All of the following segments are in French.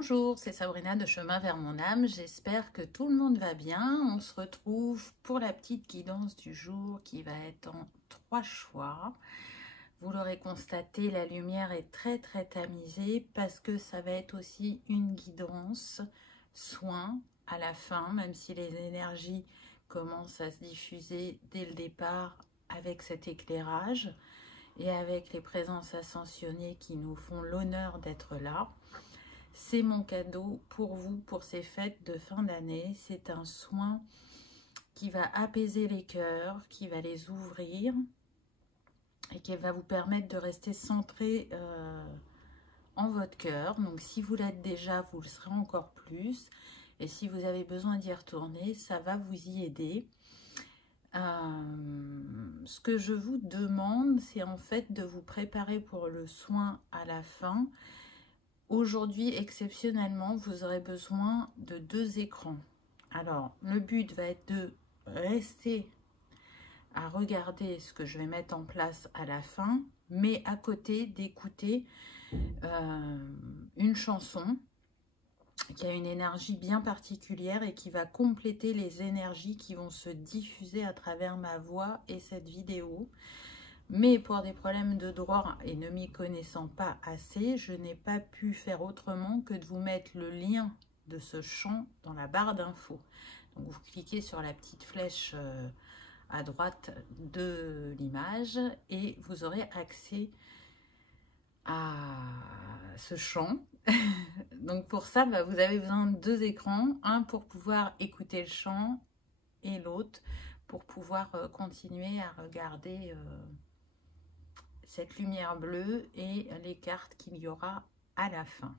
Bonjour, c'est Sabrina de Chemin vers mon âme. J'espère que tout le monde va bien. On se retrouve pour la petite guidance du jour qui va être en 3 choix. Vous l'aurez constaté, la lumière est très tamisée parce que ça va être aussi une guidance soin à la fin, même si les énergies commencent à se diffuser dès le départ avec cet éclairage et avec les présences ascensionnées qui nous font l'honneur d'être là. C'est mon cadeau pour vous, pour ces fêtes de fin d'année. C'est un soin qui va apaiser les cœurs, qui va les ouvrir et qui va vous permettre de rester centré en votre cœur. Donc si vous l'êtes déjà, vous le serez encore plus. Et si vous avez besoin d'y retourner, ça va vous y aider. Ce que je vous demande, c'est en fait de vous préparer pour le soin à la fin. Aujourd'hui, exceptionnellement, vous aurez besoin de 2 écrans. Alors, le but va être de rester à regarder ce que je vais mettre en place à la fin, mais à côté d'écouter une chanson qui a une énergie bien particulière et qui va compléter les énergies qui vont se diffuser à travers ma voix et cette vidéo. Mais pour des problèmes de droit et ne m'y connaissant pas assez, je n'ai pas pu faire autrement que de vous mettre le lien de ce chant dans la barre d'infos. Donc vous cliquez sur la petite flèche à droite de l'image et vous aurez accès à ce chant. Donc pour ça, vous avez besoin de 2 écrans, un pour pouvoir écouter le chant et l'autre pour pouvoir continuer à regarder cette lumière bleue et les cartes qu'il y aura à la fin.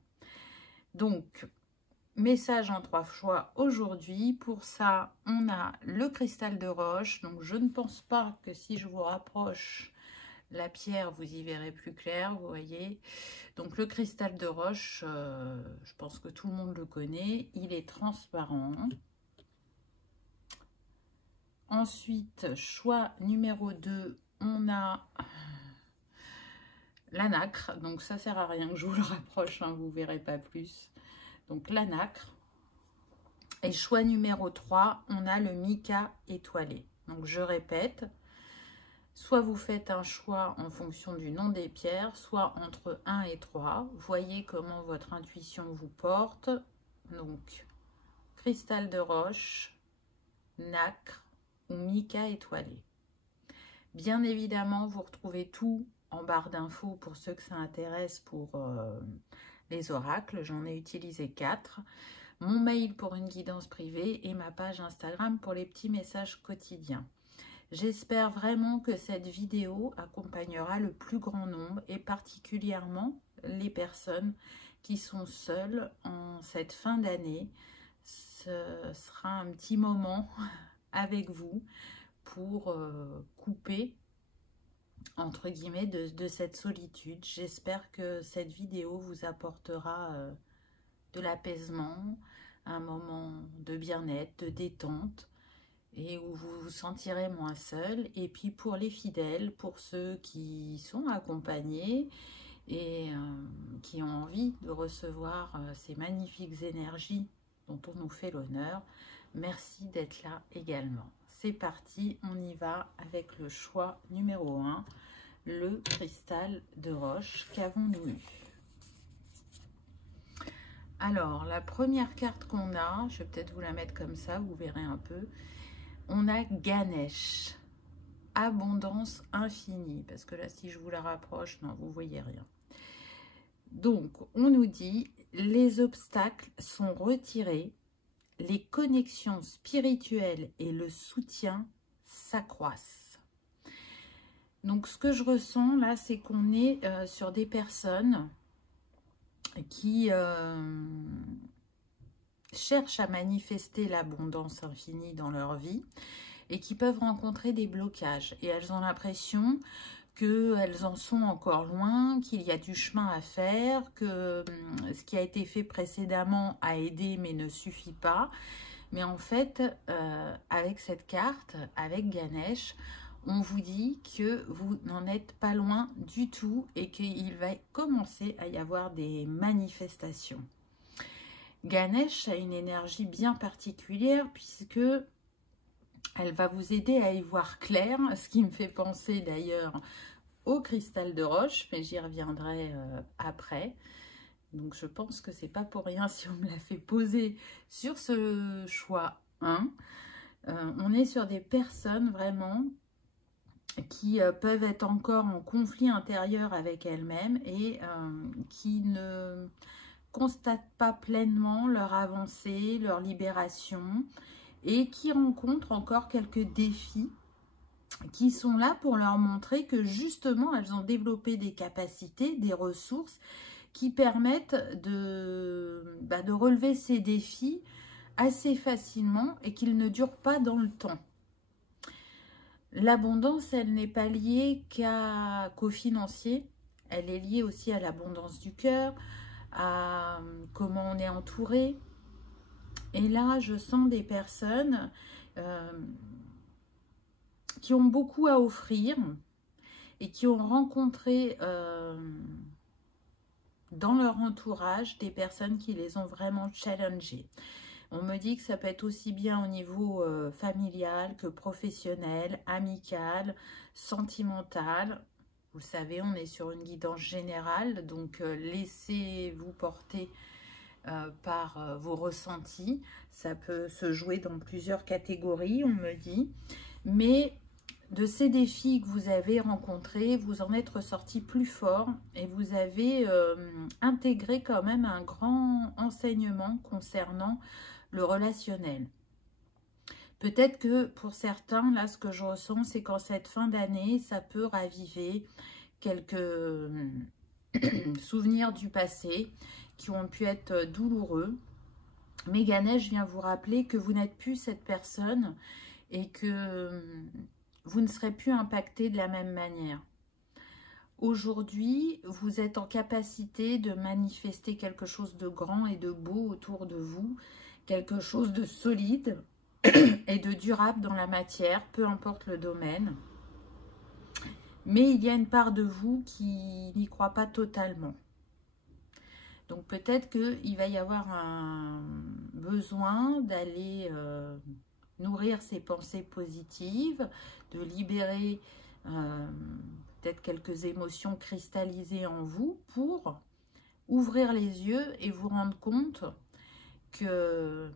Donc, message en 3 choix aujourd'hui. Pour ça, on a le cristal de roche. Donc, je ne pense pas que si je vous rapproche la pierre, vous y verrez plus clair, vous voyez. Donc, le cristal de roche, je pense que tout le monde le connaît. Il est transparent. Ensuite, choix numéro 2, on a la nacre, donc ça sert à rien que je vous le rapproche, hein, vous ne verrez pas plus. Donc la nacre. Et choix numéro 3, on a le mica étoilé. Donc je répète, soit vous faites un choix en fonction du nom des pierres, soit entre 1 et 3. Voyez comment votre intuition vous porte. Donc cristal de roche, nacre ou mica étoilé. Bien évidemment, vous retrouvez tout en barre d'infos pour ceux que ça intéresse pour les oracles. J'en ai utilisé 4. Mon mail pour une guidance privée et ma page Instagram pour les petits messages quotidiens. J'espère vraiment que cette vidéo accompagnera le plus grand nombre et particulièrement les personnes qui sont seules en cette fin d'année. Ce sera un petit moment avec vous pour couper entre guillemets de cette solitude. J'espère que cette vidéo vous apportera de l'apaisement, un moment de bien-être, de détente et où vous vous sentirez moins seul. Et puis pour les fidèles, pour ceux qui sont accompagnés et qui ont envie de recevoir ces magnifiques énergies dont on nous fait l'honneur, merci d'être là également. C'est parti, on y va avec le choix numéro 1, le cristal de roche. Qu'avons-nous eu? Alors, la première carte qu'on a, je vais peut-être vous la mettre comme ça, vous verrez un peu. On a Ganesh, abondance infinie. Parce que là, si je vous la rapproche, non, vous ne voyez rien. Donc, on nous dit, les obstacles sont retirés. Les connexions spirituelles et le soutien s'accroissent. Donc, ce que je ressens là, c'est qu'on est sur des personnes qui cherchent à manifester l'abondance infinie dans leur vie et qui peuvent rencontrer des blocages. Et elles ont l'impression qu'elles en sont encore loin, qu'il y a du chemin à faire, que ce qui a été fait précédemment a aidé mais ne suffit pas. Mais en fait, avec cette carte, avec Ganesh, on vous dit que vous n'en êtes pas loin du tout et qu'il va commencer à y avoir des manifestations. Ganesh a une énergie bien particulière puisque elle va vous aider à y voir clair, ce qui me fait penser d'ailleurs au cristal de roche, mais j'y reviendrai après. Donc je pense que c'est pas pour rien si on me l'a fait poser sur ce choix 1. On est sur des personnes vraiment qui peuvent être encore en conflit intérieur avec elles-mêmes et qui ne constatent pas pleinement leur avancée, leur libération et qui rencontrent encore quelques défis qui sont là pour leur montrer que justement elles ont développé des capacités, des ressources qui permettent de relever ces défis assez facilement et qu'ils ne durent pas dans le temps. L'abondance, elle n'est pas liée qu'au financier, elle est liée aussi à l'abondance du cœur, à comment on est entouré. Et là, je sens des personnes qui ont beaucoup à offrir et qui ont rencontré dans leur entourage des personnes qui les ont vraiment challengées. On me dit que ça peut être aussi bien au niveau familial que professionnel, amical, sentimental. Vous savez, on est sur une guidance générale, donc laissez-vous porter par vos ressentis. Ça peut se jouer dans plusieurs catégories, on me dit. Mais de ces défis que vous avez rencontrés, vous en êtes ressorti plus fort et vous avez intégré quand même un grand enseignement concernant le relationnel. Peut-être que pour certains, là, ce que je ressens, c'est qu'en cette fin d'année, ça peut raviver quelques souvenirs du passé qui ont pu être douloureux. Mais Ganesh vient vous rappeler que vous n'êtes plus cette personne et que vous ne serez plus impacté de la même manière. Aujourd'hui, vous êtes en capacité de manifester quelque chose de grand et de beau autour de vous, quelque chose de solide et de durable dans la matière, peu importe le domaine. Mais il y a une part de vous qui n'y croit pas totalement. Donc peut-être qu'il va y avoir un besoin d'aller nourrir ses pensées positives, de libérer peut-être quelques émotions cristallisées en vous pour ouvrir les yeux et vous rendre compte que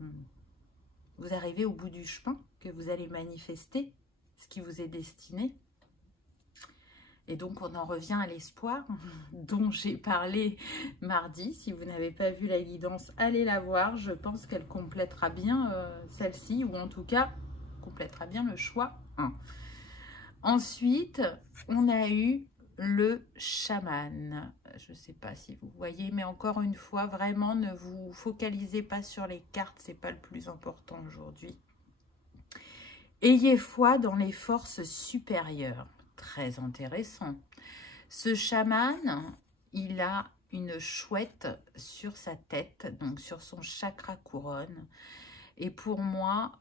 vous arrivez au bout du chemin, que vous allez manifester ce qui vous est destiné. Et donc, on en revient à l'espoir dont j'ai parlé mardi. Si vous n'avez pas vu la guidance, allez la voir. Je pense qu'elle complétera bien celle-ci, ou en tout cas, complétera bien le choix 1. Ensuite, on a eu le chaman. Je ne sais pas si vous voyez, mais encore une fois, vraiment, ne vous focalisez pas sur les cartes. Ce n'est pas le plus important aujourd'hui. Ayez foi dans les forces supérieures. Très intéressant. Ce chaman, il a une chouette sur sa tête, donc sur son chakra couronne. Et pour moi,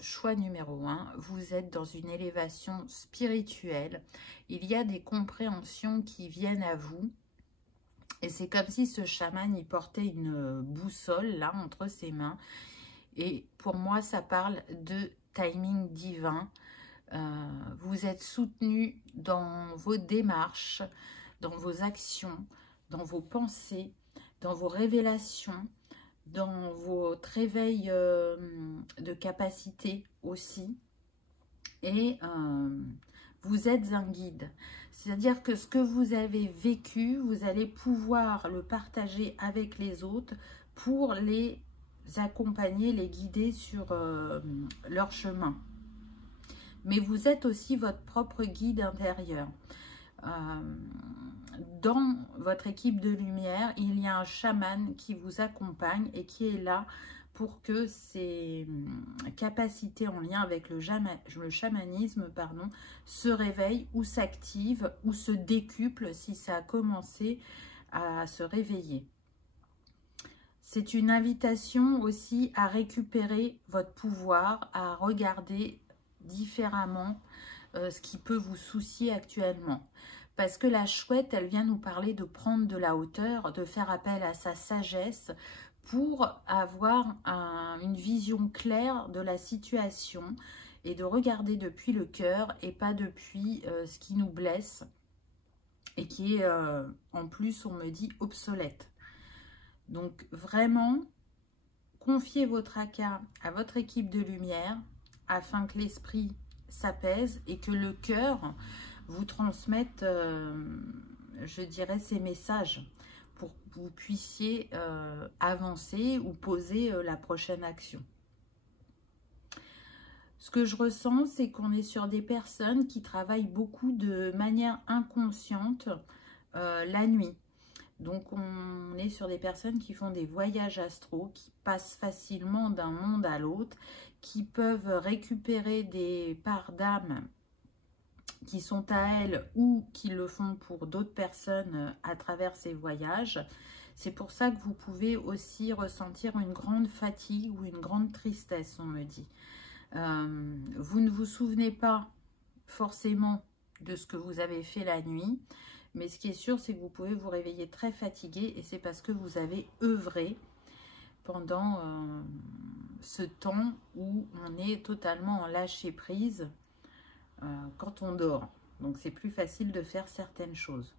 choix numéro 1, vous êtes dans une élévation spirituelle. Il y a des compréhensions qui viennent à vous. Et c'est comme si ce chaman, il portait une boussole là entre ses mains. Et pour moi, ça parle de timing divin. Vous êtes soutenu dans vos démarches, dans vos actions, dans vos pensées, dans vos révélations, dans votre réveil de capacité aussi. Et vous êtes un guide. C'est-à-dire que ce que vous avez vécu, vous allez pouvoir le partager avec les autres pour les accompagner, les guider sur leur chemin. Mais vous êtes aussi votre propre guide intérieur. Dans votre équipe de lumière, il y a un chaman qui vous accompagne et qui est là pour que ces capacités en lien avec le chamanisme se réveillent ou s'activent ou se décuplent si ça a commencé à se réveiller. C'est une invitation aussi à récupérer votre pouvoir, à regarder différemment ce qui peut vous soucier actuellement. parce que la chouette, elle vient nous parler de prendre de la hauteur, de faire appel à sa sagesse pour avoir une vision claire de la situation et de regarder depuis le cœur et pas depuis ce qui nous blesse et qui est en plus, on me dit, obsolète. Donc vraiment, confiez votre tracas à votre équipe de lumière afin que l'esprit s'apaise et que le cœur vous transmette, je dirais, ces messages pour que vous puissiez avancer ou poser la prochaine action. Ce que je ressens, c'est qu'on est sur des personnes qui travaillent beaucoup de manière inconsciente la nuit. Donc, on est sur des personnes qui font des voyages astraux, qui passent facilement d'un monde à l'autre, qui peuvent récupérer des parts d'âme qui sont à elles ou qui le font pour d'autres personnes à travers ces voyages. C'est pour ça que vous pouvez aussi ressentir une grande fatigue ou une grande tristesse, on me dit. Vous ne vous souvenez pas forcément de ce que vous avez fait la nuit, mais ce qui est sûr, c'est que vous pouvez vous réveiller très fatigué et c'est parce que vous avez œuvré pendant ce temps où on est totalement en lâcher prise quand on dort. Donc, c'est plus facile de faire certaines choses.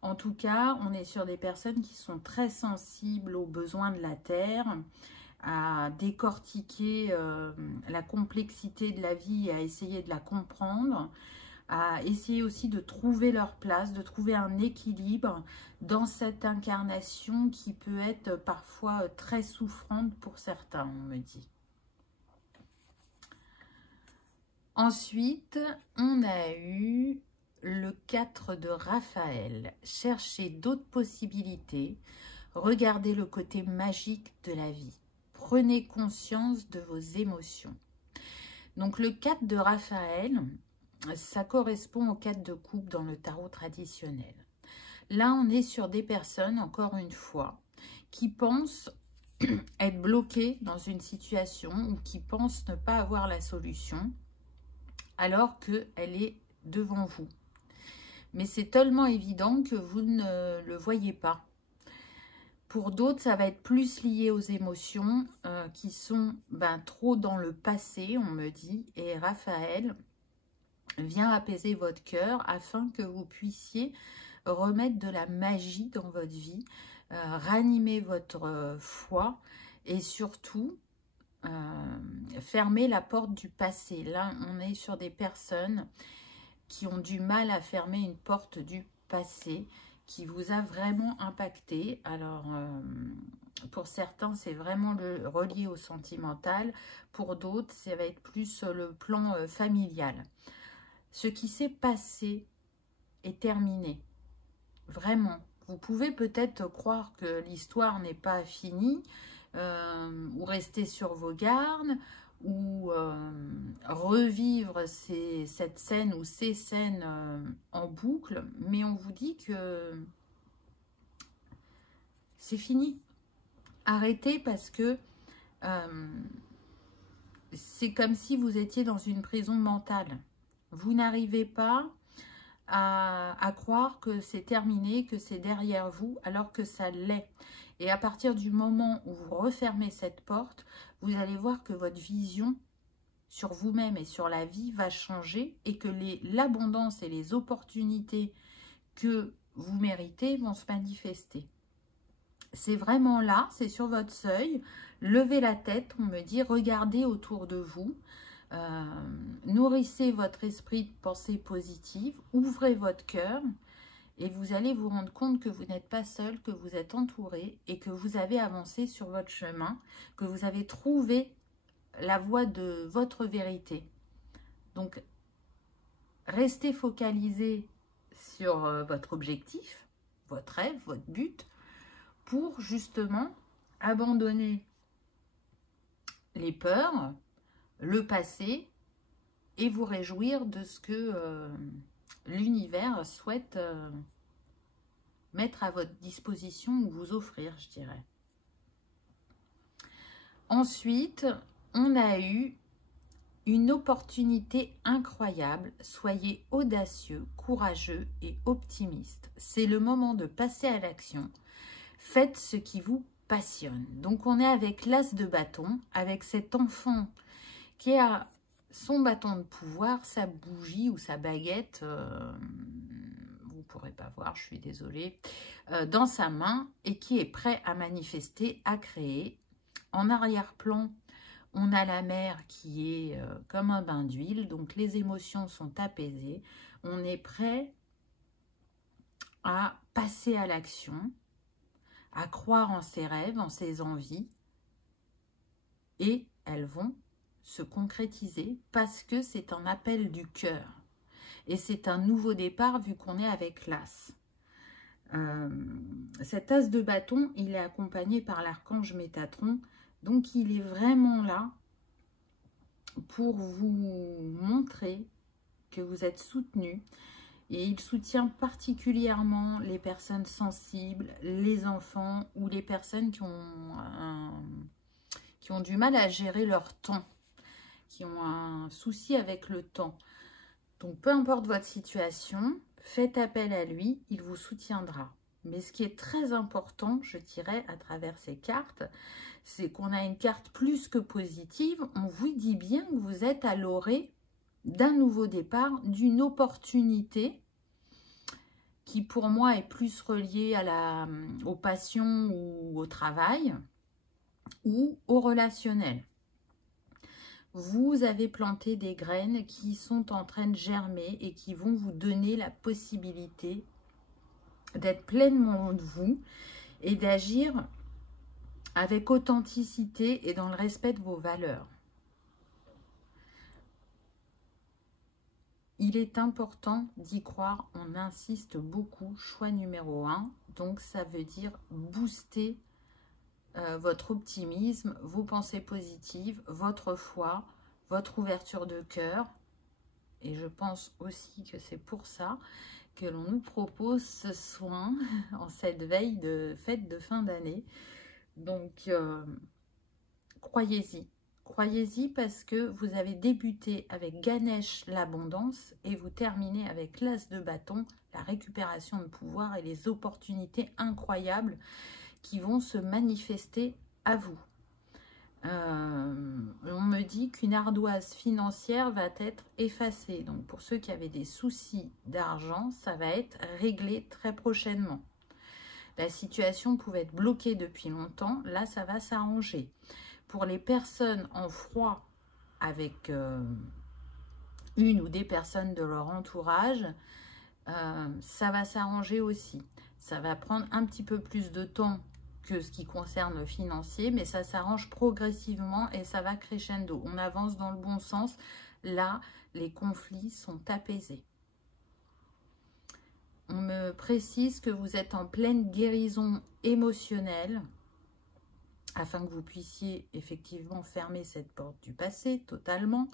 En tout cas, on est sur des personnes qui sont très sensibles aux besoins de la Terre, à décortiquer la complexité de la vie et à essayer de la comprendre, à essayer aussi de trouver leur place, de trouver un équilibre dans cette incarnation qui peut être parfois très souffrante pour certains, on me dit. Ensuite, on a eu le 4 de Raphaël. Cherchez d'autres possibilités, regardez le côté magique de la vie. Prenez conscience de vos émotions. Donc le 4 de Raphaël, ça correspond au 4 de coupe dans le tarot traditionnel. Là, on est sur des personnes, encore une fois, qui pensent être bloquées dans une situation ou qui pensent ne pas avoir la solution alors qu'elle est devant vous. Mais c'est tellement évident que vous ne le voyez pas. Pour d'autres, ça va être plus lié aux émotions qui sont trop dans le passé, on me dit. Et Raphaël vient apaiser votre cœur afin que vous puissiez remettre de la magie dans votre vie, ranimer votre foi et surtout fermer la porte du passé. Là, on est sur des personnes qui ont du mal à fermer une porte du passé qui vous a vraiment impacté. Alors, pour certains, c'est vraiment relié au sentimental. Pour d'autres, ça va être plus le plan familial. Ce qui s'est passé est terminé. Vraiment. Vous pouvez peut-être croire que l'histoire n'est pas finie, ou rester sur vos gardes, ou revivre cette scène ou ces scènes en boucle, mais on vous dit que c'est fini. Arrêtez parce que c'est comme si vous étiez dans une prison mentale. Vous n'arrivez pas à croire que c'est terminé, que c'est derrière vous, alors que ça l'est. Et à partir du moment où vous refermez cette porte, vous allez voir que votre vision sur vous-même et sur la vie va changer et que l'abondance et les opportunités que vous méritez vont se manifester. C'est vraiment là, c'est sur votre seuil. Levez la tête, on me dit, regardez autour de vous. Nourrissez votre esprit de pensée positive, ouvrez votre cœur et vous allez vous rendre compte que vous n'êtes pas seul, que vous êtes entouré et que vous avez avancé sur votre chemin, que vous avez trouvé la voie de votre vérité. Donc, restez focalisé sur votre objectif, votre rêve, votre but, pour justement abandonner les peurs, le passé et vous réjouir de ce que l'univers souhaite mettre à votre disposition ou vous offrir, je dirais. Ensuite, on a eu une opportunité incroyable. Soyez audacieux, courageux et optimiste. C'est le moment de passer à l'action. Faites ce qui vous passionne. Donc on est avec l'as de bâton, avec cet enfant qui a son bâton de pouvoir, sa bougie ou sa baguette, vous ne pourrez pas voir, je suis désolée, dans sa main et qui est prêt à manifester, à créer. En arrière-plan, on a la mer qui est comme un bain d'huile, donc les émotions sont apaisées. On est prêt à passer à l'action, à croire en ses rêves, en ses envies, et elles vont se concrétiser parce que c'est un appel du cœur. Et c'est un nouveau départ vu qu'on est avec l'as. Cet as de bâton, il est accompagné par l'archange Métatron. Donc, il est vraiment là pour vous montrer que vous êtes soutenu. Et il soutient particulièrement les personnes sensibles, les enfants ou les personnes qui ont du mal à gérer leur temps, qui ont un souci avec le temps. Donc, peu importe votre situation, faites appel à lui, il vous soutiendra. Mais ce qui est très important, je dirais, à travers ces cartes, c'est qu'on a une carte plus que positive. On vous dit bien que vous êtes à l'orée d'un nouveau départ, d'une opportunité qui pour moi est plus reliée aux passions ou au travail ou au relationnel. Vous avez planté des graines qui sont en train de germer et qui vont vous donner la possibilité d'être pleinement vous et d'agir avec authenticité et dans le respect de vos valeurs. Il est important d'y croire, on insiste beaucoup, choix numéro 1, donc ça veut dire booster votre optimisme, vos pensées positives, votre foi, votre ouverture de cœur. Et je pense aussi que c'est pour ça que l'on nous propose ce soin en cette veille de fête de fin d'année. Donc, croyez-y. Croyez-y parce que vous avez débuté avec Ganesh, l'abondance, et vous terminez avec l'as de bâton, la récupération de pouvoir et les opportunités incroyables qui vont se manifester à vous. On me dit qu'une ardoise financière va être effacée. Donc, pour ceux qui avaient des soucis d'argent, ça va être réglé très prochainement. La situation pouvait être bloquée depuis longtemps. Là, ça va s'arranger. Pour les personnes en froid avec une ou des personnes de leur entourage, ça va s'arranger aussi. Ça va prendre un petit peu plus de temps que ce qui concerne le financier, mais ça s'arrange progressivement et ça va crescendo. On avance dans le bon sens. Là, les conflits sont apaisés. On me précise que vous êtes en pleine guérison émotionnelle afin que vous puissiez effectivement fermer cette porte du passé totalement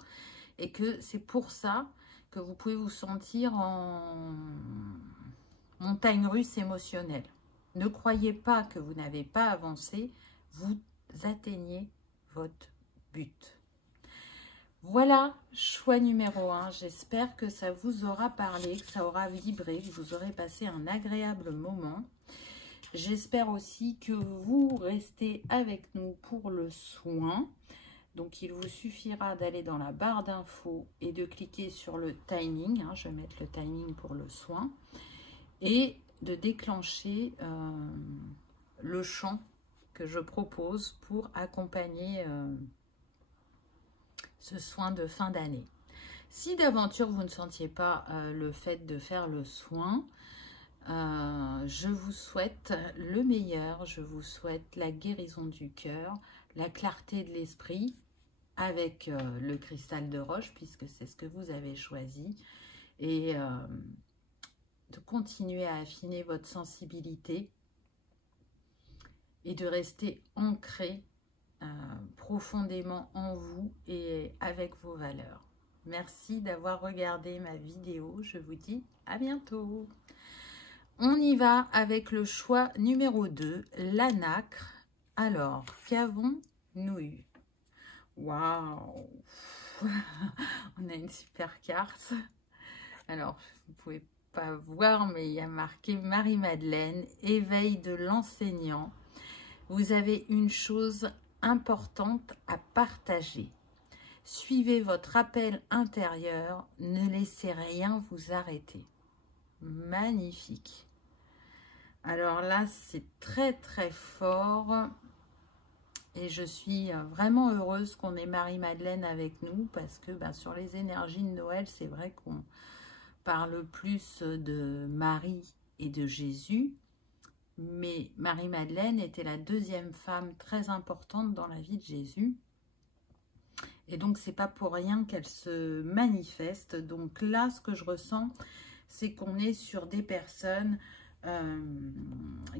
et que c'est pour ça que vous pouvez vous sentir en montagne russe émotionnelle. Ne croyez pas que vous n'avez pas avancé, vous atteignez votre but. Voilà, choix numéro 1. J'espère que ça vous aura parlé, que ça aura vibré, que vous aurez passé un agréable moment. J'espère aussi que vous restez avec nous pour le soin. Donc, il vous suffira d'aller dans la barre d'infos et de cliquer sur le timing. Je vais mettre le timing pour le soin. Et de déclencher le chant que je propose pour accompagner ce soin de fin d'année. Si d'aventure vous ne sentiez pas le fait de faire le soin, je vous souhaite le meilleur, je vous souhaite la guérison du cœur, la clarté de l'esprit avec le cristal de roche puisque c'est ce que vous avez choisi et de continuer à affiner votre sensibilité et de rester ancré profondément en vous et avec vos valeurs. Merci d'avoir regardé ma vidéo. Je vous dis à bientôt. On y va avec le choix numéro 2, la nacre. Alors, qu'avons-nous eu? Waouh! on a une super carte. Alors, vous pouvez pas voir, mais il y a marqué Marie-Madeleine, éveil de l'enseignant. Vous avez une chose importante à partager. Suivez votre appel intérieur, ne laissez rien vous arrêter. Magnifique. Alors là, c'est très très fort. Et je suis vraiment heureuse qu'on ait Marie-Madeleine avec nous parce que sur les énergies de Noël, c'est vrai qu'on parle plus de Marie et de Jésus. Mais Marie-Madeleine était la deuxième femme très importante dans la vie de Jésus. Et donc, c'est pas pour rien qu'elle se manifeste. Donc là, ce que je ressens, c'est qu'on est sur des personnes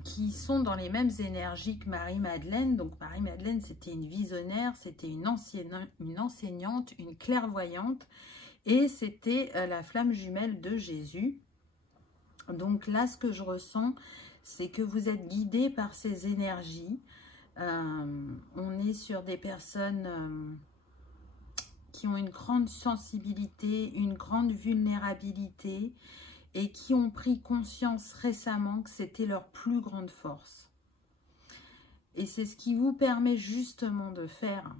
qui sont dans les mêmes énergies que Marie-Madeleine. Donc Marie-Madeleine, c'était une visionnaire, c'était une enseignante, une clairvoyante, et c'était la flamme jumelle de Jésus. Donc là, ce que je ressens, c'est que vous êtes guidés par ces énergies. On est sur des personnes qui ont une grande sensibilité, une grande vulnérabilité, et qui ont pris conscience récemment que c'était leur plus grande force. Et c'est ce qui vous permet justement de faire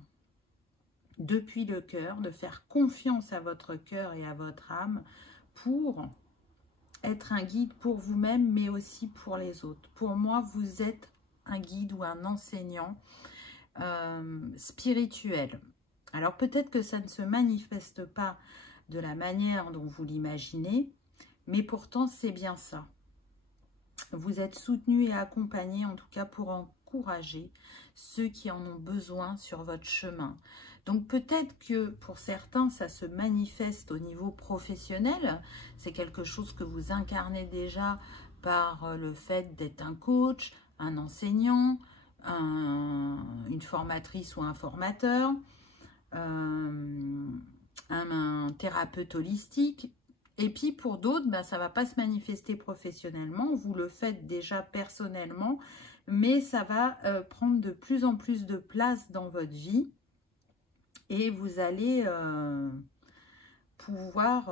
depuis le cœur, de faire confiance à votre cœur et à votre âme pour être un guide pour vous-même, mais aussi pour les autres. Pour moi, vous êtes un guide ou un enseignant spirituel. Alors peut-être que ça ne se manifeste pas de la manière dont vous l'imaginez, mais pourtant, c'est bien ça. Vous êtes soutenu et accompagné, en tout cas pour encourager ceux qui en ont besoin sur votre chemin. Donc peut-être que pour certains, ça se manifeste au niveau professionnel. C'est quelque chose que vous incarnez déjà par le fait d'être un coach, un enseignant, une formatrice ou un formateur, un thérapeute holistique. Et puis pour d'autres, ça ne va pas se manifester professionnellement, vous le faites déjà personnellement, mais ça va prendre de plus en plus de place dans votre vie et vous allez pouvoir,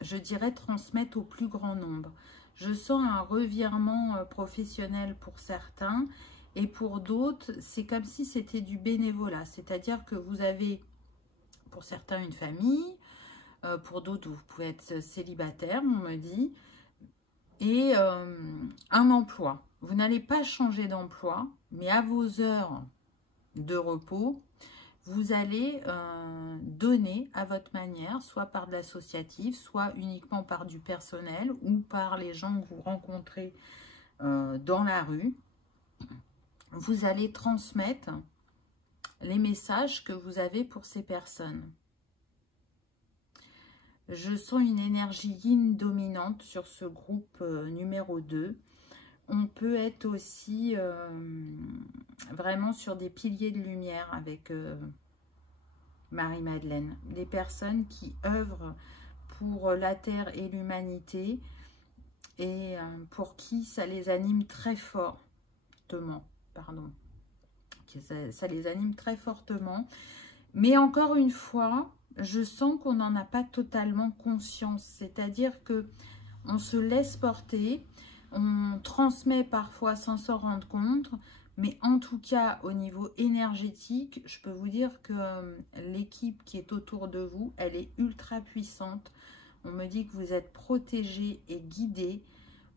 je dirais, transmettre au plus grand nombre. Je sens un revirement professionnel pour certains et pour d'autres, c'est comme si c'était du bénévolat, c'est-à-dire que vous avez pour certains une famille. Pour d'autres, vous pouvez être célibataire, on me dit, et un emploi. Vous n'allez pas changer d'emploi, mais à vos heures de repos, vous allez donner à votre manière, soit par de l'associatif, soit uniquement par du personnel ou par les gens que vous rencontrez dans la rue. Vous allez transmettre les messages que vous avez pour ces personnes. Je sens une énergie yin dominante sur ce groupe numéro 2. On peut être aussi vraiment sur des piliers de lumière avec Marie-Madeleine. Des personnes qui œuvrent pour la Terre et l'humanité et pour qui ça les anime très fortement. Pardon. Ça les anime très fortement. Mais encore une fois, je sens qu'on n'en a pas totalement conscience, c'est-à-dire que on se laisse porter, on transmet parfois sans s'en rendre compte, mais en tout cas au niveau énergétique, je peux vous dire que l'équipe qui est autour de vous, elle est ultra puissante. On me dit que vous êtes protégés et guidés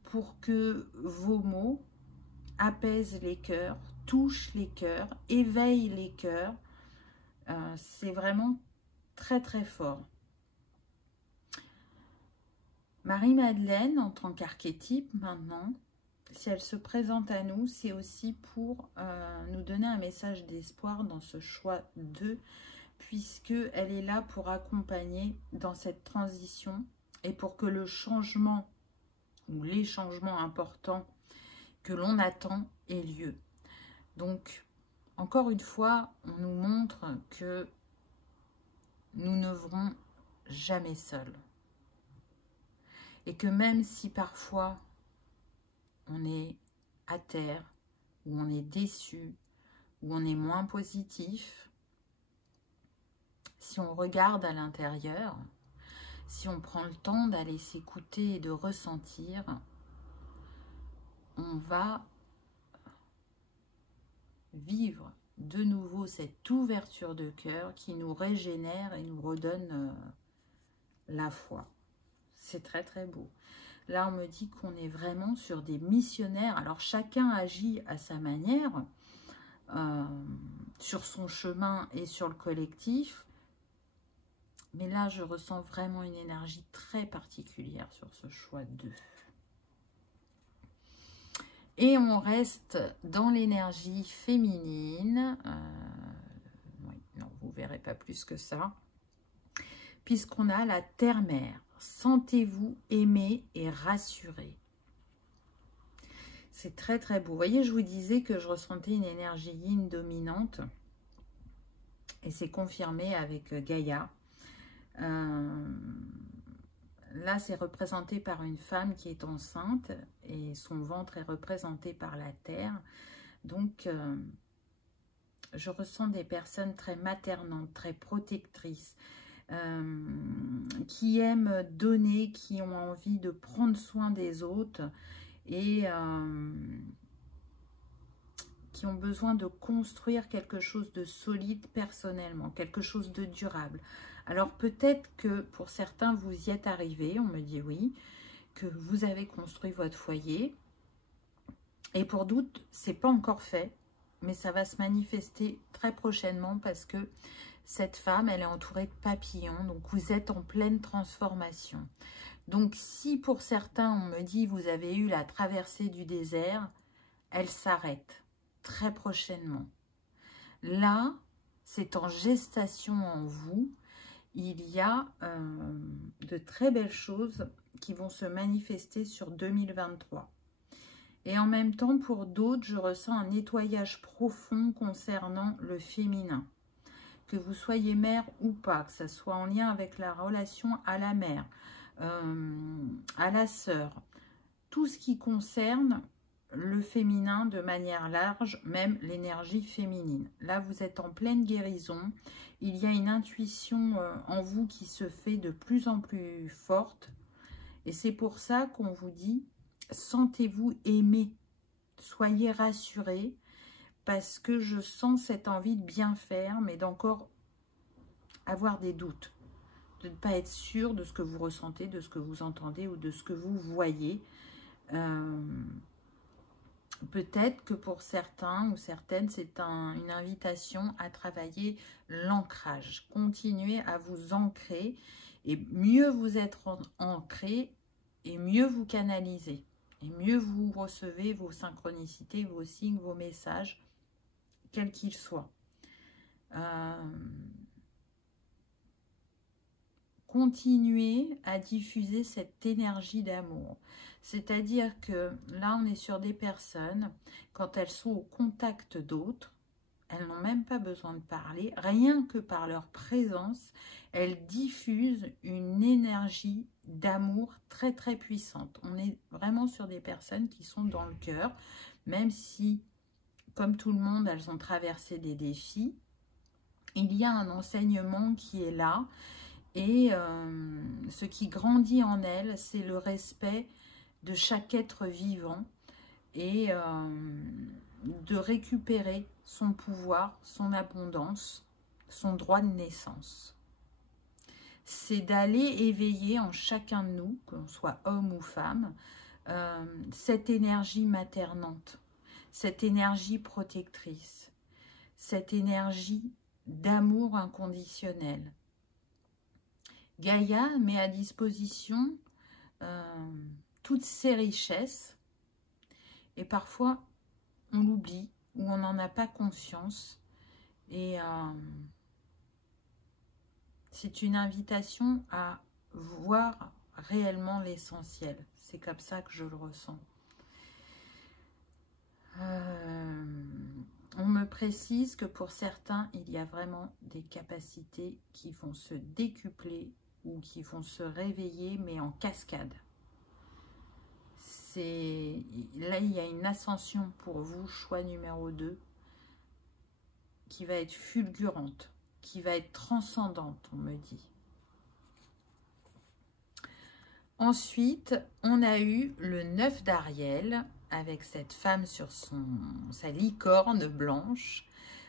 pour que vos mots apaisent les cœurs, touchent les cœurs, éveillent les cœurs. C'est vraiment très très fort. Marie-Madeleine, en tant qu'archétype maintenant, si elle se présente à nous, c'est aussi pour nous donner un message d'espoir dans ce choix 2, puisqu'elle est là pour accompagner dans cette transition et pour que le changement ou les changements importants que l'on attend aient lieu. Donc, encore une fois, on nous montre que nous ne serons jamais seuls. Et que même si parfois on est à terre, ou on est déçu, ou on est moins positif, si on regarde à l'intérieur, si on prend le temps d'aller s'écouter et de ressentir, on va vivre de nouveau cette ouverture de cœur qui nous régénère et nous redonne la foi. C'est très très beau. Là, on me dit qu'on est vraiment sur des missionnaires. Alors, chacun agit à sa manière, sur son chemin et sur le collectif. Mais là, je ressens vraiment une énergie très particulière sur ce choix 2. Et on reste dans l'énergie féminine. Oui, non, vous ne verrez pas plus que ça. Puisqu'on a la terre-mère. Sentez-vous aimé et rassuré. C'est très très beau. Vous voyez, je vous disais que je ressentais une énergie yin dominante. Et c'est confirmé avec Gaïa. Là, c'est représenté par une femme qui est enceinte et son ventre est représenté par la terre. Donc, je ressens des personnes très maternantes, très protectrices, qui aiment donner, qui ont envie de prendre soin des autres et qui ont besoin de construire quelque chose de solide personnellement, quelque chose de durable. Alors peut-être que pour certains, vous y êtes arrivés, on me dit oui, que vous avez construit votre foyer. Et pour d'autres, c'est pas encore fait, mais ça va se manifester très prochainement parce que cette femme, elle est entourée de papillons, donc vous êtes en pleine transformation. Donc si pour certains, on me dit vous avez eu la traversée du désert, elle s'arrête très prochainement. Là, c'est en gestation en vous. Il y a de très belles choses qui vont se manifester sur 2023. Et en même temps, pour d'autres, je ressens un nettoyage profond concernant le féminin. Que vous soyez mère ou pas, que ce soit en lien avec la relation à la mère, à la sœur, tout ce qui concerne le féminin de manière large, même l'énergie féminine. Là, vous êtes en pleine guérison. Il y a une intuition en vous qui se fait de plus en plus forte. Et c'est pour ça qu'on vous dit, sentez-vous aimé. Soyez rassurés, parce que je sens cette envie de bien faire, mais d'encore avoir des doutes. De ne pas être sûr de ce que vous ressentez, de ce que vous entendez ou de ce que vous voyez. Peut-être que pour certains ou certaines, c'est une invitation à travailler l'ancrage. Continuez à vous ancrer et mieux vous êtes ancré et mieux vous canalisez. Et mieux vous recevez vos synchronicités, vos signes, vos messages, quels qu'ils soient. Continuez à diffuser cette énergie d'amour. C'est-à-dire que là, on est sur des personnes, quand elles sont au contact d'autres, elles n'ont même pas besoin de parler, rien que par leur présence, elles diffusent une énergie d'amour très très puissante. On est vraiment sur des personnes qui sont dans le cœur, même si, comme tout le monde, elles ont traversé des défis. Il y a un enseignement qui est là, et ce qui grandit en elles, c'est le respect de chaque être vivant et de récupérer son pouvoir, son abondance, son droit de naissance. C'est d'aller éveiller en chacun de nous, qu'on soit homme ou femme, cette énergie maternante, cette énergie protectrice, cette énergie d'amour inconditionnel. Gaïa met à disposition toutes ces richesses et parfois on l'oublie ou on n'en a pas conscience et c'est une invitation à voir réellement l'essentiel. C'est comme ça que je le ressens. On me précise que pour certains, il y a vraiment des capacités qui vont se décupler ou qui vont se réveiller, mais en cascade. Là, il y a une ascension pour vous, choix numéro 2, qui va être fulgurante, qui va être transcendante, on me dit. Ensuite, on a eu le 9 d'Ariel avec cette femme sur sa licorne blanche.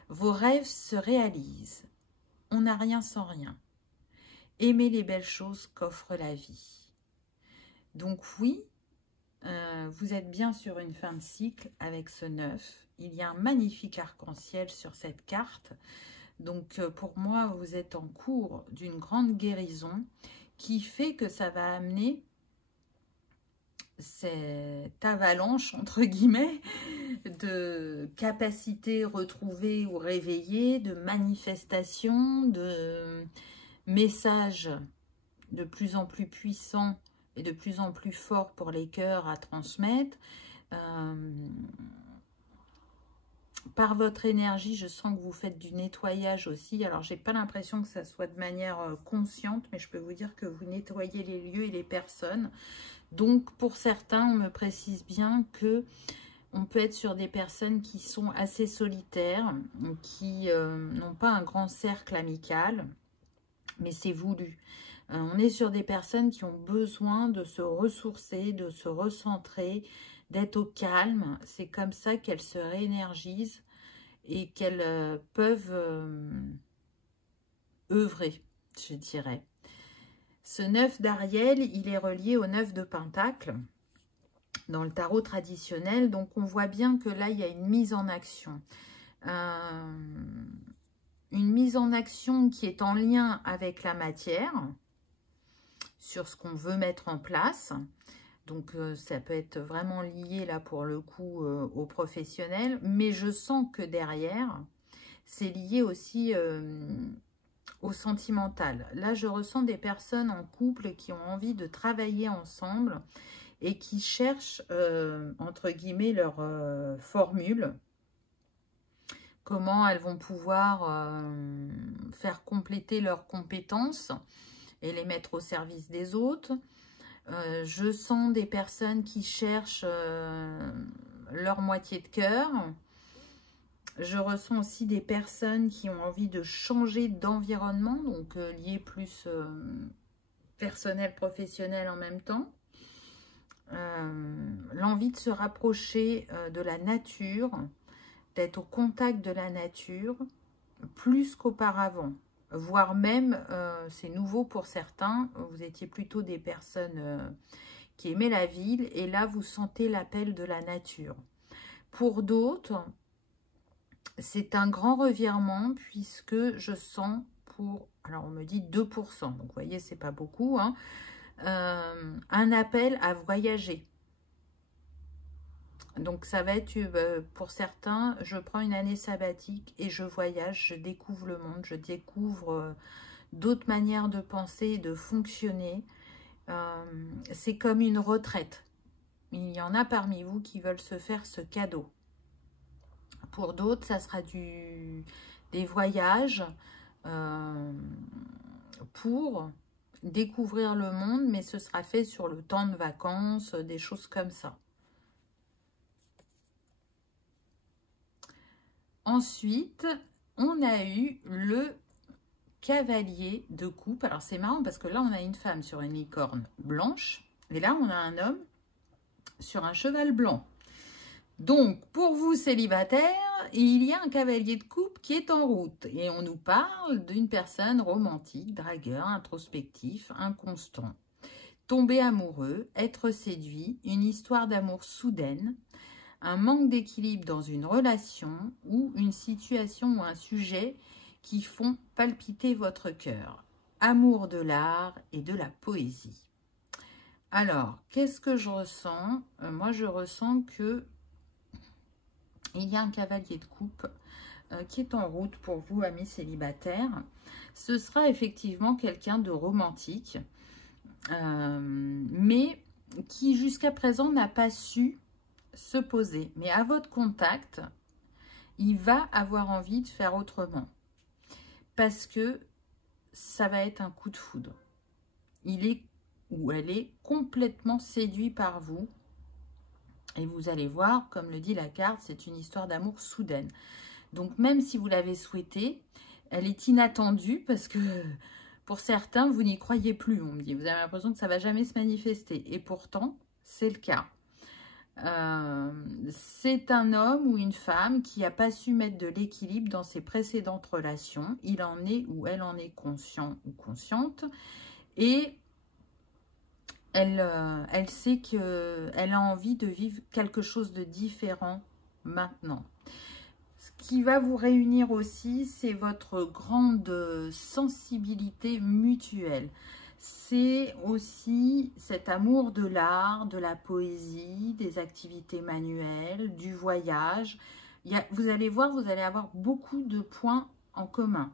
Vos rêves se réalisent. On n'a rien sans rien. Aimez les belles choses qu'offre la vie. Donc oui, vous êtes bien sur une fin de cycle avec ce 9. Il y a un magnifique arc-en-ciel sur cette carte. Donc pour moi, vous êtes en cours d'une grande guérison qui fait que ça va amener cette avalanche, entre guillemets, de capacités retrouvées ou réveillées, de manifestations, de messages de plus en plus puissants et de plus en plus forts pour les cœurs à transmettre. Par votre énergie, je sens que vous faites du nettoyage aussi. Alors, j'ai pas l'impression que ça soit de manière consciente, mais je peux vous dire que vous nettoyez les lieux et les personnes. Donc, pour certains, on me précise bien que on peut être sur des personnes qui sont assez solitaires, qui n'ont pas un grand cercle amical, mais c'est voulu. On est sur des personnes qui ont besoin de se ressourcer, de se recentrer, d'être au calme. C'est comme ça qu'elles se réénergisent et qu'elles peuvent œuvrer, je dirais. Ce 9 d'Ariel, il est relié au 9 de Pentacle dans le tarot traditionnel. Donc, on voit bien que là, il y a une mise en action. Une mise en action qui est en lien avec la matière, sur ce qu'on veut mettre en place. Donc, ça peut être vraiment lié, là, pour le coup, aux professionnels. Mais je sens que derrière, c'est lié aussi au sentimental. Là, je ressens des personnes en couple qui ont envie de travailler ensemble et qui cherchent, entre guillemets, leur formule. Comment elles vont pouvoir faire compléter leurs compétences et les mettre au service des autres. Je sens des personnes qui cherchent leur moitié de cœur. Je ressens aussi des personnes qui ont envie de changer d'environnement, donc lié plus personnel, professionnel en même temps. L'envie de se rapprocher de la nature, d'être au contact de la nature, plus qu'auparavant. Voire même, c'est nouveau pour certains, vous étiez plutôt des personnes qui aimaient la ville, et là, vous sentez l'appel de la nature. Pour d'autres, c'est un grand revirement, puisque je sens pour, alors on me dit 2%, donc vous voyez, c'est pas beaucoup, hein, un appel à voyager. Donc ça va être, pour certains, je prends une année sabbatique et je voyage, je découvre le monde, je découvre d'autres manières de penser et de fonctionner. C'est comme une retraite. Il y en a parmi vous qui veulent se faire ce cadeau. Pour d'autres, ça sera des voyages pour découvrir le monde, mais ce sera fait sur le temps de vacances, des choses comme ça. Ensuite, on a eu le cavalier de coupe. Alors, c'est marrant parce que là, on a une femme sur une licorne blanche. Et là, on a un homme sur un cheval blanc. Donc, pour vous célibataires, il y a un cavalier de coupe qui est en route. Et on nous parle d'une personne romantique, dragueur, introspectif, inconstant. Tomber amoureux, être séduit, une histoire d'amour soudaine, un manque d'équilibre dans une relation ou une situation ou un sujet qui font palpiter votre cœur. Amour de l'art et de la poésie. Alors, qu'est-ce que je ressens? Moi, je ressens que il y a un cavalier de coupe qui est en route pour vous, amis célibataires. Ce sera effectivement quelqu'un de romantique, mais qui jusqu'à présent n'a pas su se poser. Mais à votre contact, il va avoir envie de faire autrement. Parce que ça va être un coup de foudre. Il est ou elle est complètement séduit par vous. Et vous allez voir, comme le dit la carte, c'est une histoire d'amour soudaine. Donc même si vous l'avez souhaité, elle est inattendue parce que pour certains, vous n'y croyez plus, on me dit. Vous avez l'impression que ça ne va jamais se manifester. Et pourtant, c'est le cas. C'est un homme ou une femme qui n'a pas su mettre de l'équilibre dans ses précédentes relations. Il en est ou elle en est conscient ou consciente. Et elle sait qu'elle a envie de vivre quelque chose de différent maintenant. Ce qui va vous réunir aussi, c'est votre grande sensibilité mutuelle. C'est aussi cet amour de l'art, de la poésie, des activités manuelles, du voyage. Vous allez voir, vous allez avoir beaucoup de points en commun.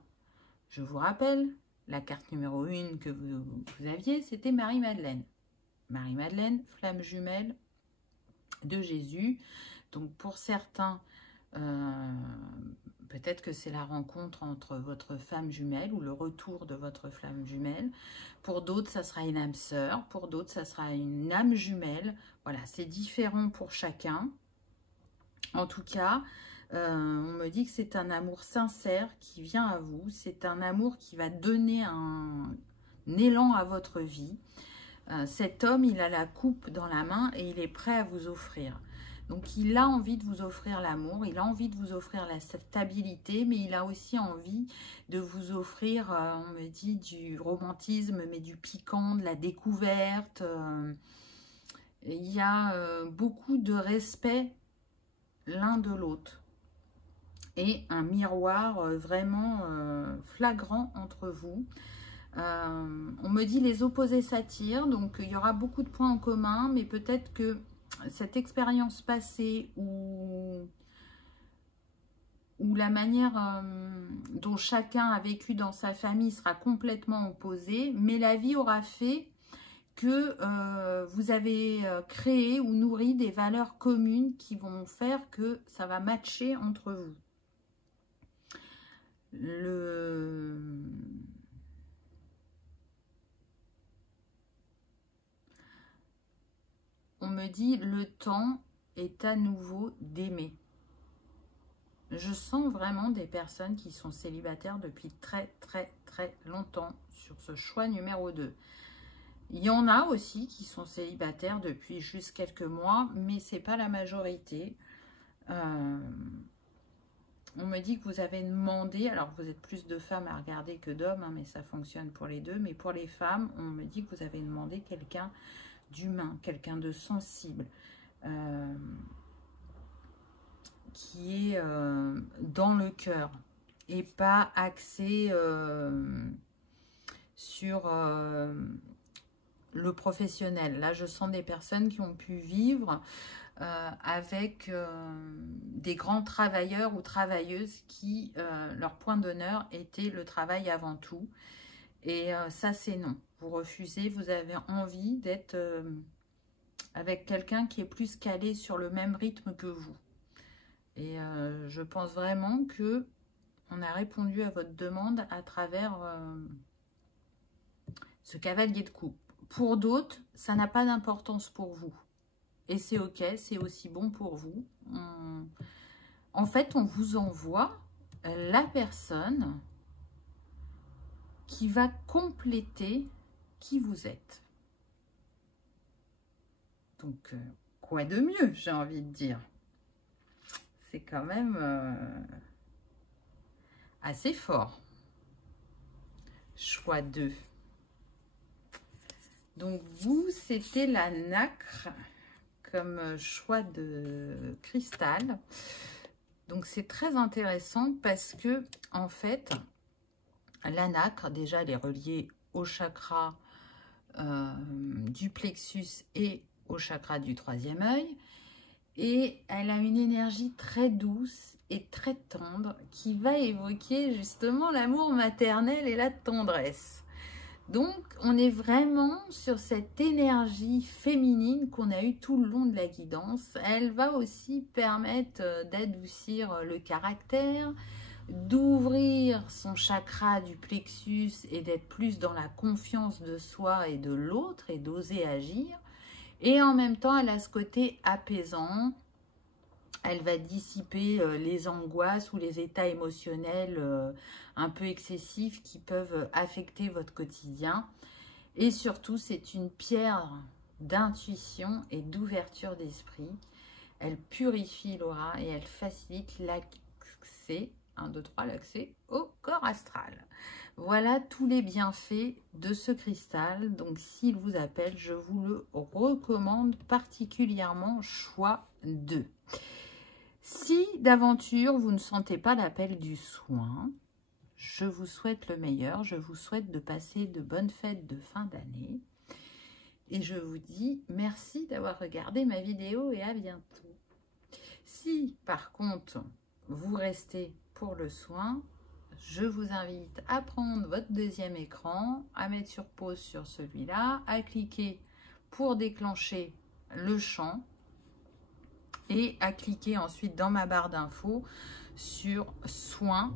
Je vous rappelle, la carte numéro 1 que vous aviez, c'était Marie-Madeleine. Marie-Madeleine, flamme jumelle de Jésus. Donc pour certains, peut-être que c'est la rencontre entre votre flamme jumelle ou le retour de votre flamme jumelle. Pour d'autres, ça sera une âme sœur. Pour d'autres, ça sera une âme jumelle. Voilà, c'est différent pour chacun. En tout cas, on me dit que c'est un amour sincère qui vient à vous. C'est un amour qui va donner un élan à votre vie. Cet homme, il a la coupe dans la main et il est prêt à vous offrir. Donc, il a envie de vous offrir l'amour, il a envie de vous offrir la stabilité, mais il a aussi envie de vous offrir, on me dit, du romantisme, mais du piquant, de la découverte. Il y a beaucoup de respect l'un de l'autre. Et un miroir vraiment flagrant entre vous. On me dit les opposés s'attirent, donc il y aura beaucoup de points en commun, mais peut-être que cette expérience passée ou la manière dont chacun a vécu dans sa famille sera complètement opposée, mais la vie aura fait que vous avez créé ou nourri des valeurs communes qui vont faire que ça va matcher entre vous. On me dit, le temps est à nouveau d'aimer. Je sens vraiment des personnes qui sont célibataires depuis très longtemps sur ce choix numéro 2. Il y en a aussi qui sont célibataires depuis juste quelques mois, mais ce n'est pas la majorité. On me dit que vous avez demandé, alors vous êtes plus de femmes à regarder que d'hommes, hein, mais ça fonctionne pour les deux. Mais pour les femmes, on me dit que vous avez demandé quelqu'un d'humain, quelqu'un de sensible, qui est dans le cœur et pas axé sur le professionnel. Là, je sens des personnes qui ont pu vivre avec des grands travailleurs ou travailleuses qui, leur point d'honneur était le travail avant tout. Et ça, c'est non. Vous refusez, vous avez envie d'être avec quelqu'un qui est plus calé sur le même rythme que vous. Et je pense vraiment que on a répondu à votre demande à travers ce cavalier de coupe. Pour d'autres, ça n'a pas d'importance pour vous. Et c'est ok, c'est aussi bon pour vous. En fait, on vous envoie la personne qui va compléter qui vous êtes. Donc, quoi de mieux, j'ai envie de dire. C'est quand même assez fort. Choix 2. Donc, vous, c'était la nacre comme choix de cristal. Donc, c'est très intéressant parce que, en fait, la nacre, déjà, elle est reliée au chakra du plexus et au chakra du troisième œil. Et elle a une énergie très douce et très tendre qui va évoquer justement l'amour maternel et la tendresse. Donc, on est vraiment sur cette énergie féminine qu'on a eue tout le long de la guidance. Elle va aussi permettre d'adoucir le caractère, d'ouvrir son chakra du plexus et d'être plus dans la confiance de soi et de l'autre et d'oser agir. Et en même temps, elle a ce côté apaisant, Elle va dissiper les angoisses ou les états émotionnels un peu excessifs qui peuvent affecter votre quotidien. Et surtout, c'est une pierre d'intuition et d'ouverture d'esprit. Elle purifie l'aura et elle facilite l'accès, 1, 2, 3, l'accès au corps astral. Voilà tous les bienfaits de ce cristal. Donc, s'il vous appelle, je vous le recommande particulièrement, choix 2. Si d'aventure, vous ne sentez pas l'appel du soin, je vous souhaite le meilleur. Je vous souhaite de passer de bonnes fêtes de fin d'année. Et je vous dis merci d'avoir regardé ma vidéo et à bientôt. Si, par contre, vous restez pour le soin, je vous invite à prendre votre deuxième écran, à mettre sur pause sur celui-là, à cliquer pour déclencher le champ et à cliquer ensuite dans ma barre d'infos sur soins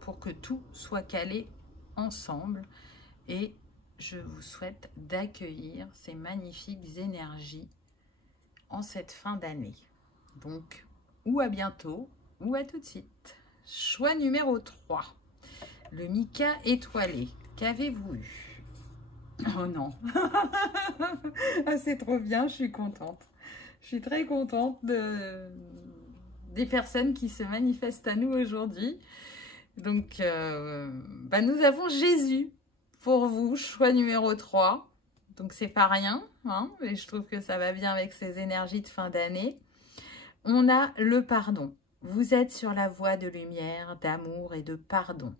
pour que tout soit calé ensemble. Et je vous souhaite d'accueillir ces magnifiques énergies en cette fin d'année. Donc, ou à bientôt, ou à tout de suite. Choix numéro 3, le mica étoilé. Qu'avez-vous eu? Oh non. Ah, c'est trop bien, je suis contente. Je suis très contente des personnes qui se manifestent à nous aujourd'hui. Donc, nous avons Jésus pour vous, choix numéro 3. Donc, c'est pas rien, hein, et je trouve que ça va bien avec ces énergies de fin d'année. On a le pardon. Vous êtes sur la voie de lumière, d'amour et de pardon.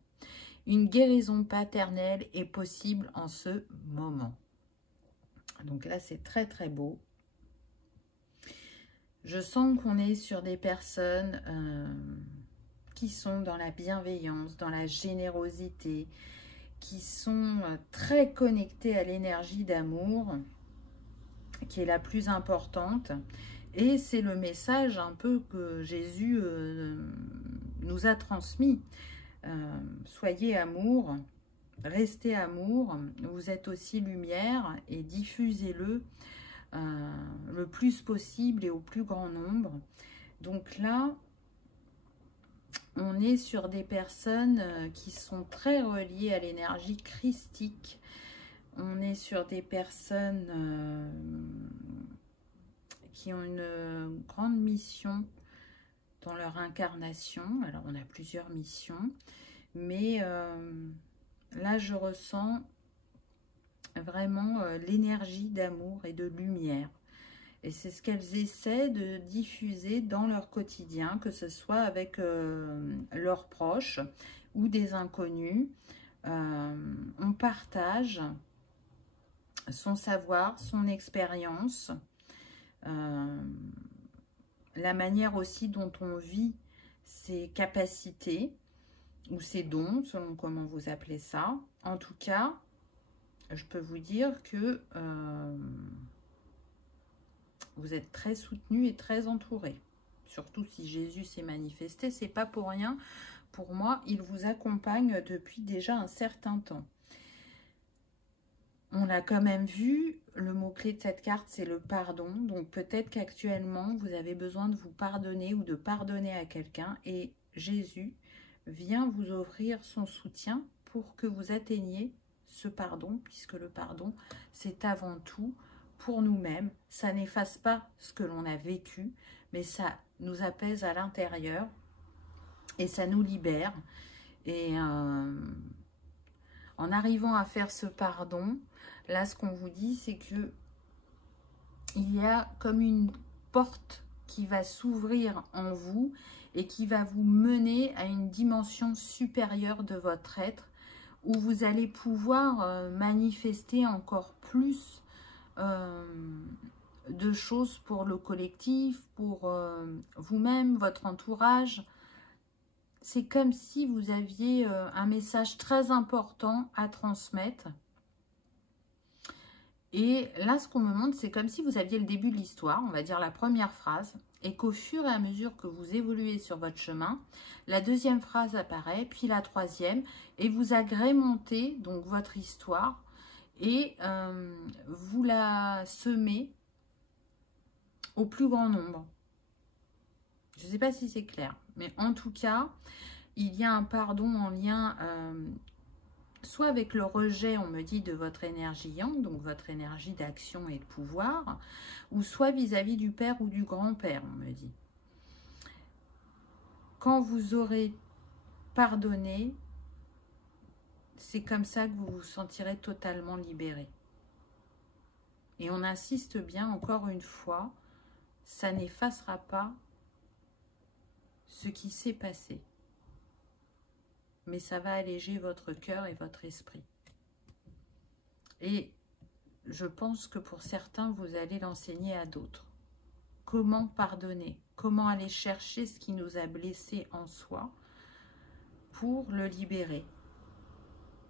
Une guérison paternelle est possible en ce moment. Donc là, c'est très, très beau. Je sens qu'on est sur des personnes qui sont dans la bienveillance, dans la générosité, qui sont très connectées à l'énergie d'amour, qui est la plus importante. Et c'est le message un peu que Jésus nous a transmis. Soyez amour, restez amour, vous êtes aussi lumière et diffusez-le le plus possible et au plus grand nombre. Donc là, on est sur des personnes qui sont très reliées à l'énergie christique. On est sur des personnes qui ont une grande mission dans leur incarnation. Alors, on a plusieurs missions, mais là, je ressens vraiment l'énergie d'amour et de lumière. Et c'est ce qu'elles essaient de diffuser dans leur quotidien, que ce soit avec leurs proches ou des inconnus. On partage son savoir, son expérience, la manière aussi dont on vit ses capacités ou ses dons, selon comment vous appelez ça. En tout cas, je peux vous dire que vous êtes très soutenu et très entouré. Surtout si Jésus s'est manifesté, c'est pas pour rien. Pour moi, il vous accompagne depuis déjà un certain temps. On l'a quand même vu, le mot-clé de cette carte, c'est le pardon. Donc peut-être qu'actuellement, vous avez besoin de vous pardonner ou de pardonner à quelqu'un. Et Jésus vient vous offrir son soutien pour que vous atteigniez ce pardon, puisque le pardon, c'est avant tout pour nous-mêmes. Ça n'efface pas ce que l'on a vécu, mais ça nous apaise à l'intérieur et ça nous libère. Et en arrivant à faire ce pardon, là, ce qu'on vous dit, c'est que il y a comme une porte qui va s'ouvrir en vous et qui va vous mener à une dimension supérieure de votre être, où vous allez pouvoir manifester encore plus de choses pour le collectif, pour vous-même, votre entourage. C'est comme si vous aviez un message très important à transmettre. Et là, ce qu'on me montre, c'est comme si vous aviez le début de l'histoire, on va dire la première phrase, et qu'au fur et à mesure que vous évoluez sur votre chemin, la deuxième phrase apparaît, puis la troisième, et vous agrémentez donc votre histoire, et vous la semez au plus grand nombre. Je ne sais pas si c'est clair, mais en tout cas, il y a un pardon en lien soit avec le rejet, on me dit, de votre énergie yang, donc votre énergie d'action et de pouvoir, ou soit vis-à-vis du père ou du grand-père, on me dit. Quand vous aurez pardonné, c'est comme ça que vous vous sentirez totalement libéré. Et on insiste bien, encore une fois, ça n'effacera pas ce qui s'est passé. Mais ça va alléger votre cœur et votre esprit. Et je pense que pour certains, vous allez l'enseigner à d'autres. Comment pardonner? Comment aller chercher ce qui nous a blessés en soi pour le libérer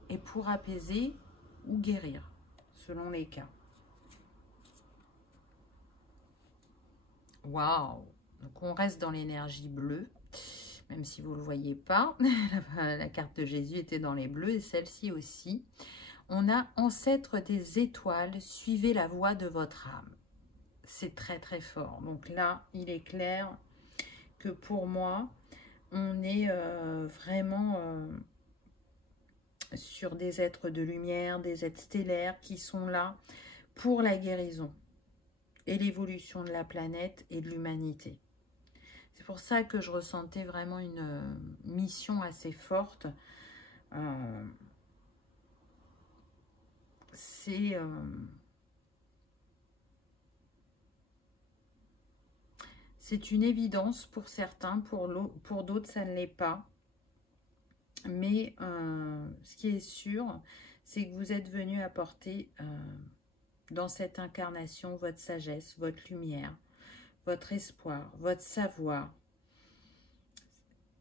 et pour apaiser ou guérir, selon les cas. Waouh! Donc on reste dans l'énergie bleue, même si vous ne le voyez pas. La carte de Jésus était dans les bleus et celle-ci aussi. On a ancêtre des étoiles, suivez la voie de votre âme. C'est très très fort. Donc là, il est clair que pour moi, on est vraiment sur des êtres de lumière, des êtres stellaires qui sont là pour la guérison et l'évolution de la planète et de l'humanité. C'est pour ça que je ressentais vraiment une mission assez forte. C'est une évidence pour certains, pour d'autres ça ne l'est pas. Mais ce qui est sûr, c'est que vous êtes venu apporter dans cette incarnation votre sagesse, votre lumière, votre espoir, votre savoir.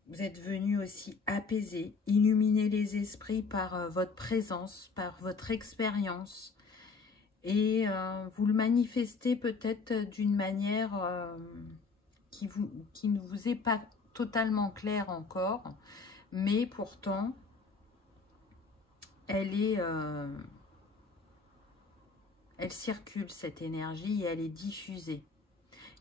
Vous êtes venu aussi apaiser, illuminer les esprits par votre présence, par votre expérience. Et vous le manifestez peut-être d'une manière qui ne vous est pas totalement claire encore. Mais pourtant, elle circule cette énergie et elle est diffusée.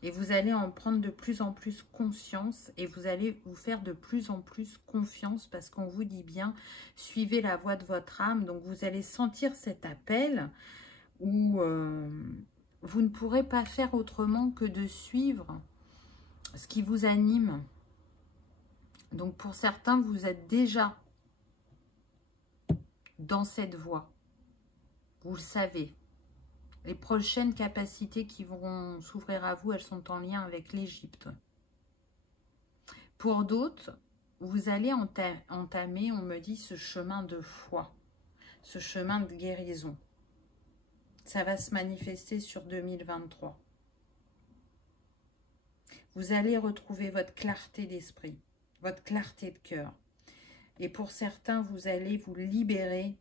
Et vous allez en prendre de plus en plus conscience et vous allez vous faire de plus en plus confiance parce qu'on vous dit bien, suivez la voie de votre âme. Donc vous allez sentir cet appel où vous ne pourrez pas faire autrement que de suivre ce qui vous anime. Donc pour certains, vous êtes déjà dans cette voie. Vous le savez. Les prochaines capacités qui vont s'ouvrir à vous, elles sont en lien avec l'Égypte. Pour d'autres, vous allez entamer, on me dit, ce chemin de foi, ce chemin de guérison. Ça va se manifester sur 2023. Vous allez retrouver votre clarté d'esprit, votre clarté de cœur. Et pour certains, vous allez vous libérer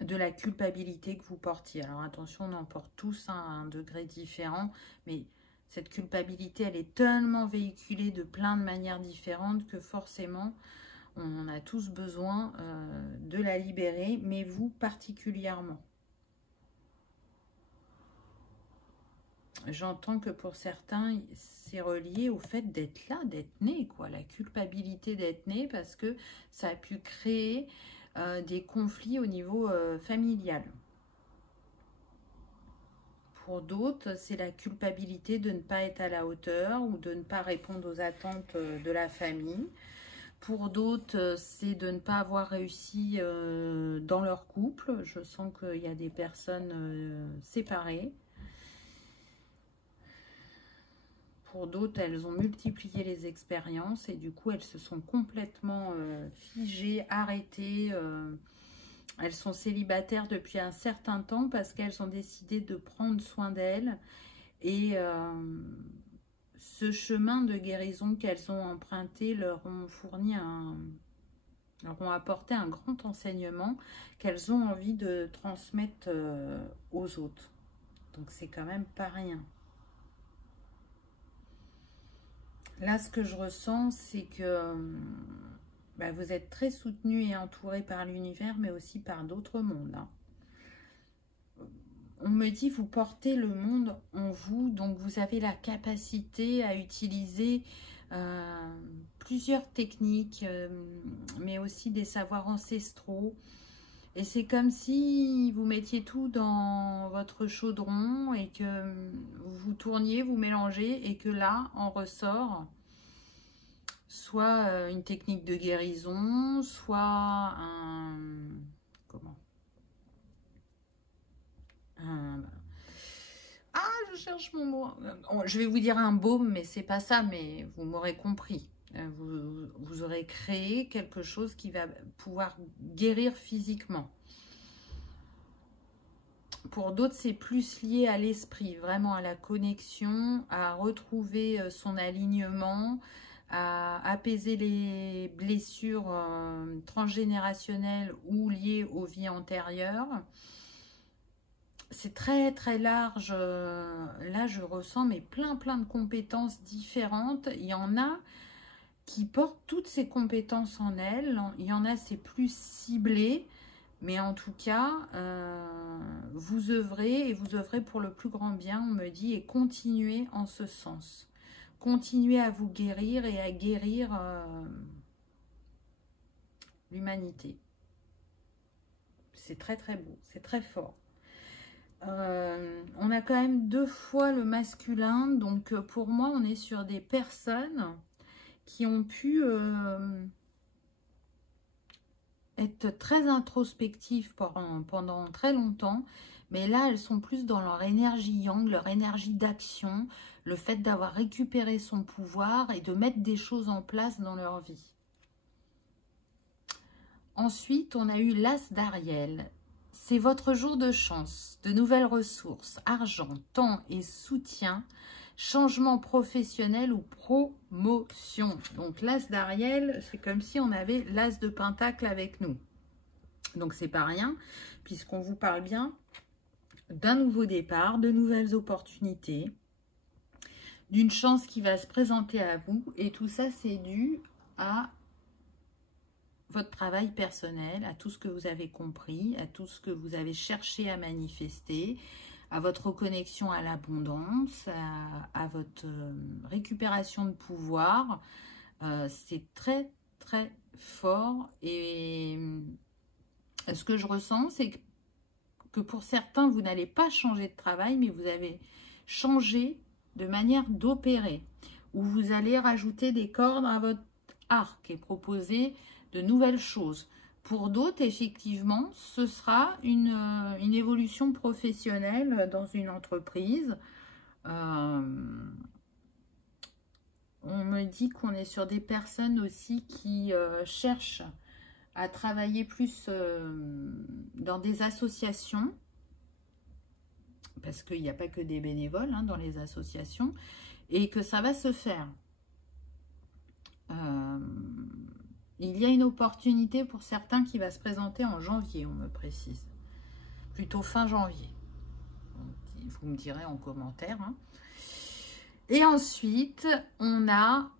de la culpabilité que vous portiez. Alors attention, on en porte tous à un degré différent, mais cette culpabilité, elle est tellement véhiculée de plein de manières différentes que forcément, on en a tous besoin de la libérer, mais vous particulièrement. J'entends que pour certains, c'est relié au fait d'être là, d'être né, quoi. La culpabilité d'être né parce que ça a pu créer des conflits au niveau familial. Pour d'autres, c'est la culpabilité de ne pas être à la hauteur ou de ne pas répondre aux attentes de la famille. Pour d'autres, c'est de ne pas avoir réussi dans leur couple. Je sens qu'il y a des personnes séparées. Pour d'autres, elles ont multiplié les expériences et du coup, elles se sont complètement figées, arrêtées. Elles sont célibataires depuis un certain temps parce qu'elles ont décidé de prendre soin d'elles. Et ce chemin de guérison qu'elles ont emprunté leur ont fourni leur ont apporté un grand enseignement qu'elles ont envie de transmettre aux autres. Donc, c'est quand même pas rien. Là, ce que je ressens, c'est que vous êtes très soutenu et entouré par l'univers, mais aussi par d'autres mondes. Hein. on me dit, vous portez le monde en vous, donc vous avez la capacité à utiliser plusieurs techniques, mais aussi des savoirs ancestraux. Et c'est comme si vous mettiez tout dans votre chaudron et que vous tourniez, vous mélangez et que là, en ressort soit une technique de guérison, soit un... Comment Ah, je cherche mon mot. Je vais vous dire un baume, mais c'est pas ça, mais vous m'aurez compris. Vous aurez créé quelque chose qui va pouvoir guérir physiquement. Pour d'autres, c'est plus lié à l'esprit, vraiment à la connexion, à retrouver son alignement, à apaiser les blessures transgénérationnelles ou liées aux vies antérieures. C'est très très large. Là, je ressens mais plein de compétences différentes. Il y en a qui portent toutes ces compétences en elles. Il y en a, c'est plus ciblé. Mais en tout cas, vous œuvrez et vous œuvrez pour le plus grand bien, on me dit, et continuez en ce sens. Continuez à vous guérir et à guérir l'humanité. C'est très très beau, c'est très fort. On a quand même 2 fois le masculin, donc pour moi, on est sur des personnes qui ont pu... être très introspectives pendant très longtemps, mais là elles sont plus dans leur énergie yang, leur énergie d'action, le fait d'avoir récupéré son pouvoir et de mettre des choses en place dans leur vie. Ensuite, on a eu l'As d'Ariel. C'est votre jour de chance, de nouvelles ressources, argent, temps et soutien, changement professionnel ou promotion. Donc l'As d'Ariel, c'est comme si on avait l'As de Pentacle avec nous. Donc c'est pas rien, puisqu'on vous parle bien d'un nouveau départ, de nouvelles opportunités, d'une chance qui va se présenter à vous. Et tout ça, c'est dû à votre travail personnel, à tout ce que vous avez compris, à tout ce que vous avez cherché à manifester, à votre connexion à l'abondance, à votre récupération de pouvoir. C'est très très fort. Et ce que je ressens, c'est que pour certains, vous n'allez pas changer de travail, mais vous avez changé de manière d'opérer, où vous allez rajouter des cordes à votre arc et proposer de nouvelles choses. Pour d'autres, effectivement, ce sera une évolution professionnelle dans une entreprise. On me dit qu'on est sur des personnes aussi qui cherchent à travailler plus dans des associations, parce qu'il n'y a pas que des bénévoles dans les associations, et que ça va se faire. Il y a une opportunité pour certains qui va se présenter en janvier, on me précise. Plutôt fin janvier. Vous me direz en commentaire. Et ensuite, on a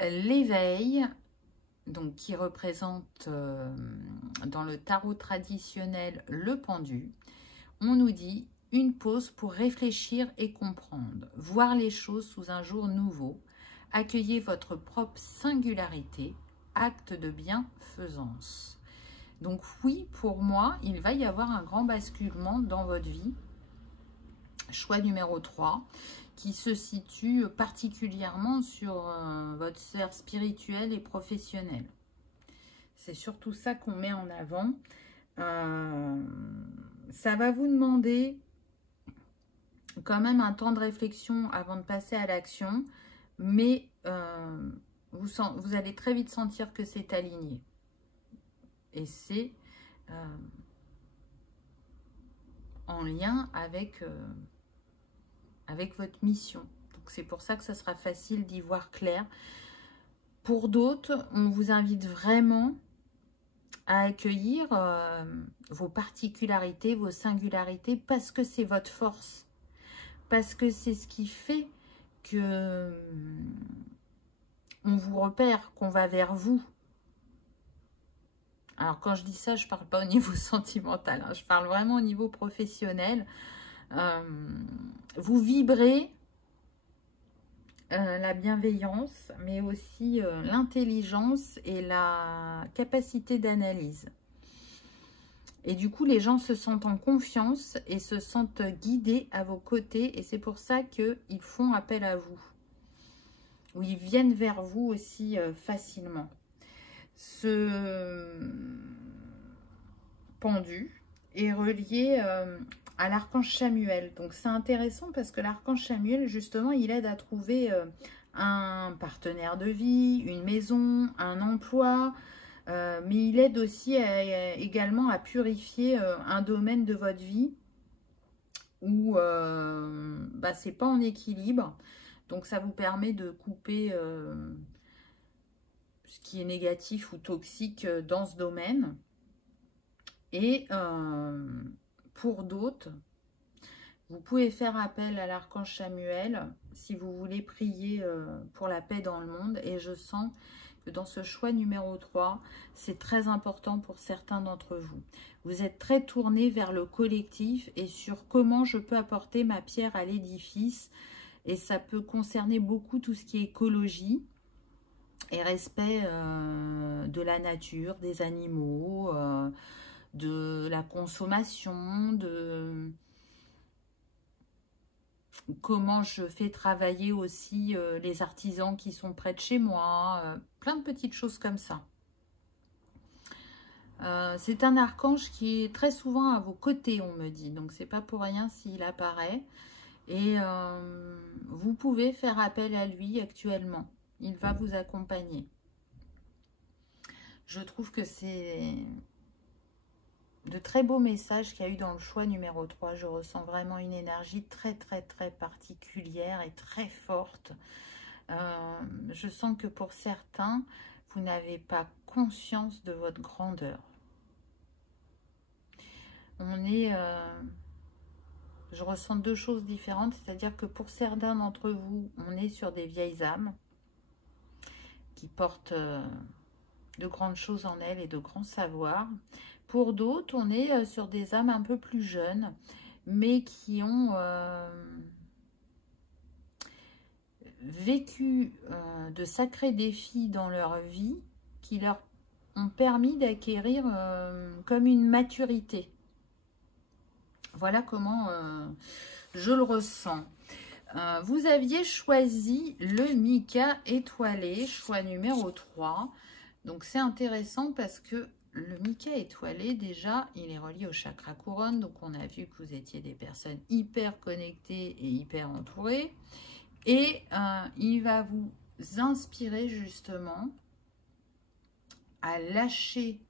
l'éveil, donc qui représente dans le tarot traditionnel le pendu. On nous dit une pause pour réfléchir et comprendre, voir les choses sous un jour nouveau, accueillez votre propre singularité, acte de bienfaisance. Donc oui, pour moi, il va y avoir un grand basculement dans votre vie. Choix numéro 3, qui se situe particulièrement sur votre sphère spirituelle et professionnelle. C'est surtout ça qu'on met en avant. Ça va vous demander quand même un temps de réflexion avant de passer à l'action, mais vous allez très vite sentir que c'est aligné. Et c'est en lien avec votre mission. Donc c'est pour ça que ça sera facile d'y voir clair. Pour d'autres, on vous invite vraiment à accueillir vos particularités, vos singularités, parce que c'est votre force. Parce que c'est ce qui fait que on vous repère, qu'on va vers vous. Alors quand je dis ça, je ne parle pas au niveau sentimental, je parle vraiment au niveau professionnel. Vous vibrez la bienveillance, mais aussi l'intelligence et la capacité d'analyse. Et du coup, les gens se sentent en confiance et se sentent guidés à vos côtés. Et c'est pour ça qu'ils font appel à vous. Ou ils viennent vers vous aussi facilement. Ce pendu est relié à l'archange Chamuel. Donc c'est intéressant parce que l'archange Chamuel, justement, il aide à trouver un partenaire de vie, une maison, un emploi. Mais il aide aussi également à purifier un domaine de votre vie où c'est pas en équilibre. Donc ça vous permet de couper ce qui est négatif ou toxique dans ce domaine. Et pour d'autres, vous pouvez faire appel à l'archange Chamuel si vous voulez prier pour la paix dans le monde. Et je sens que dans ce choix numéro 3, c'est très important pour certains d'entre vous. Vous êtes très tourné vers le collectif et sur comment je peux apporter ma pierre à l'édifice. Et ça peut concerner beaucoup tout ce qui est écologie et respect de la nature, des animaux, de la consommation, de comment je fais travailler aussi les artisans qui sont près de chez moi, plein de petites choses comme ça. C'est un archange qui est très souvent à vos côtés, on me dit, donc c'est pas pour rien s'il apparaît. Et vous pouvez faire appel à lui actuellement, il va vous accompagner. Je trouve que c'est de très beaux messages qu'il y a eu dans le choix numéro 3. Je ressens vraiment une énergie très particulière et très forte. Je sens que pour certains, vous n'avez pas conscience de votre grandeur. Je ressens deux choses différentes, c'est-à-dire que pour certains d'entre vous, on est sur des vieilles âmes qui portent de grandes choses en elles et de grands savoirs. Pour d'autres, on est sur des âmes un peu plus jeunes, mais qui ont vécu de sacrés défis dans leur vie, qui leur ont permis d'acquérir comme une maturité. Voilà comment je le ressens. Vous aviez choisi le Mika étoilé, choix numéro 3. Donc c'est intéressant parce que le Mika étoilé, déjà, il est relié au chakra couronne. Donc, on a vu que vous étiez des personnes hyper connectées et hyper entourées. Et il va vous inspirer justement à lâcher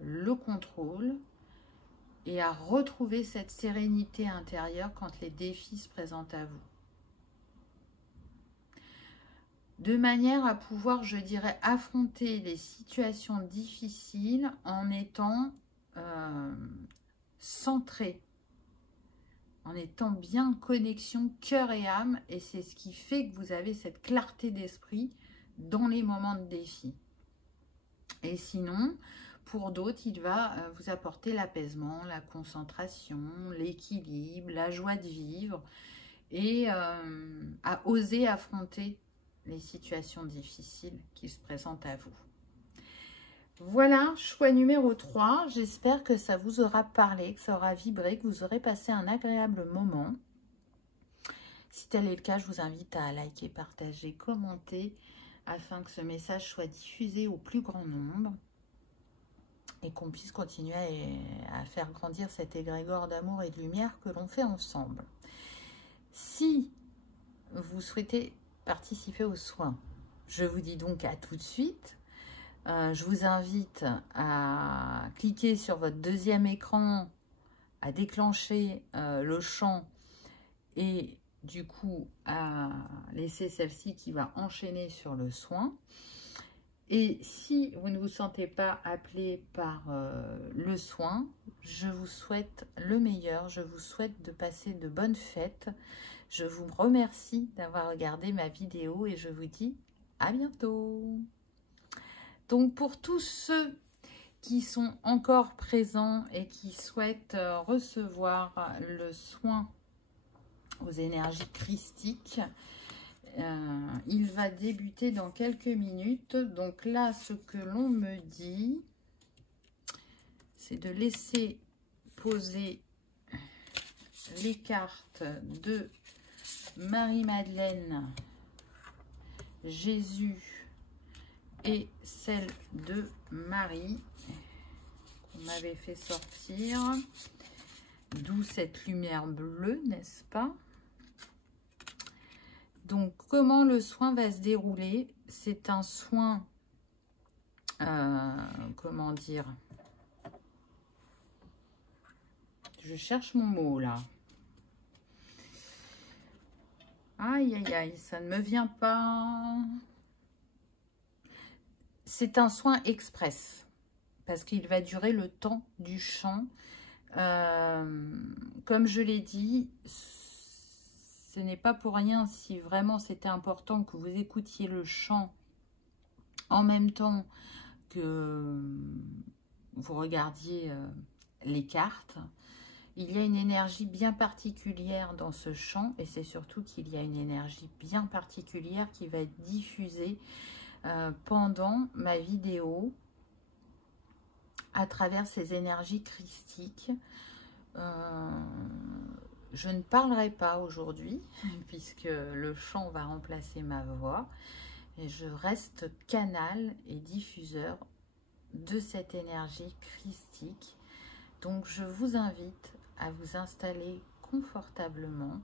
le contrôle et à retrouver cette sérénité intérieure quand les défis se présentent à vous. De manière à pouvoir, je dirais, affronter les situations difficiles en étant centré, en étant bien connexion cœur et âme. Et c'est ce qui fait que vous avez cette clarté d'esprit dans les moments de défi. Et sinon, pour d'autres, il va vous apporter l'apaisement, la concentration, l'équilibre, la joie de vivre et à oser affronter les situations difficiles qui se présentent à vous. Voilà, choix numéro 3. J'espère que ça vous aura parlé, que ça aura vibré, que vous aurez passé un agréable moment. Si tel est le cas, je vous invite à liker, partager, commenter afin que ce message soit diffusé au plus grand nombre et qu'on puisse continuer à faire grandir cet égrégore d'amour et de lumière que l'on fait ensemble. Si vous souhaitez participer aux soins, je vous dis donc à tout de suite. Je vous invite à cliquer sur votre deuxième écran, à déclencher le chant et du coup à laisser celle-ci qui va enchaîner sur le soin. Et si vous ne vous sentez pas appelé par le soin, je vous souhaite le meilleur, je vous souhaite de passer de bonnes fêtes. Je vous remercie d'avoir regardé ma vidéo et je vous dis à bientôt. Donc pour tous ceux qui sont encore présents et qui souhaitent recevoir le soin aux énergies christiques. Il va débuter dans quelques minutes. Donc là, ce que l'on me dit, c'est de laisser poser les cartes de Marie-Madeleine, Jésus et celle de Marie qu'on m'avait fait sortir, d'où cette lumière bleue, n'est-ce pas? Donc comment le soin va se dérouler? C'est un soin, comment dire, je cherche mon mot là. Aïe aïe aïe, ça ne me vient pas. C'est un soin express, parce qu'il va durer le temps du chant. Comme je l'ai dit, ce n'est pas pour rien si vraiment c'était important que vous écoutiez le chant en même temps que vous regardiez les cartes. Il y a une énergie bien particulière dans ce chant, et c'est surtout qu'il y a une énergie bien particulière qui va être diffusée pendant ma vidéo à travers ces énergies christiques. Je ne parlerai pas aujourd'hui puisque le chant va remplacer ma voix, et je reste canal et diffuseur de cette énergie christique. Donc je vous invite à vous installer confortablement,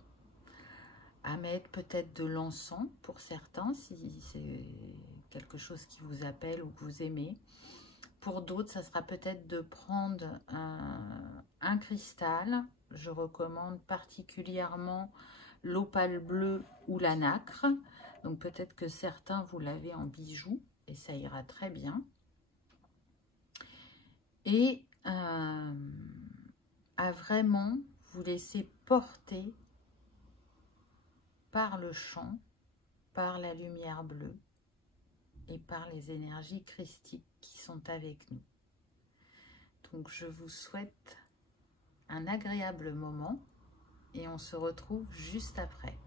à mettre peut-être de l'encens pour certains, si c'est quelque chose qui vous appelle ou que vous aimez. Pour d'autres, ça sera peut-être de prendre un cristal. Je recommande particulièrement l'opale bleu ou la nacre. Donc peut-être que certains, vous l'avez en bijoux et ça ira très bien. Et à vraiment vous laisser porter par le chant, par la lumière bleue et par les énergies christiques qui sont avec nous. Donc je vous souhaite un agréable moment et on se retrouve juste après.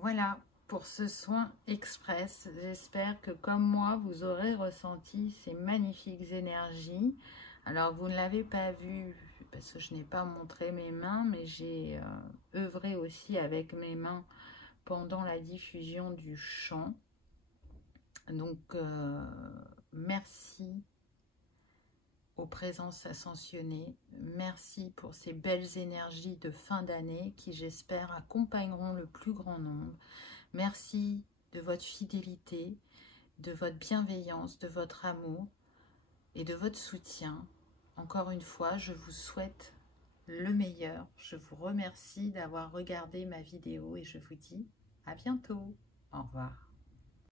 Voilà pour ce soin express. J'espère que comme moi, vous aurez ressenti ces magnifiques énergies. Alors, vous ne l'avez pas vu parce que je n'ai pas montré mes mains, mais j'ai œuvré aussi avec mes mains pendant la diffusion du chant. Donc, merci aux présences ascensionnées. Merci pour ces belles énergies de fin d'année qui, j'espère, accompagneront le plus grand nombre. Merci de votre fidélité, de votre bienveillance, de votre amour et de votre soutien. Encore une fois, je vous souhaite le meilleur. Je vous remercie d'avoir regardé ma vidéo et je vous dis à bientôt. Au revoir.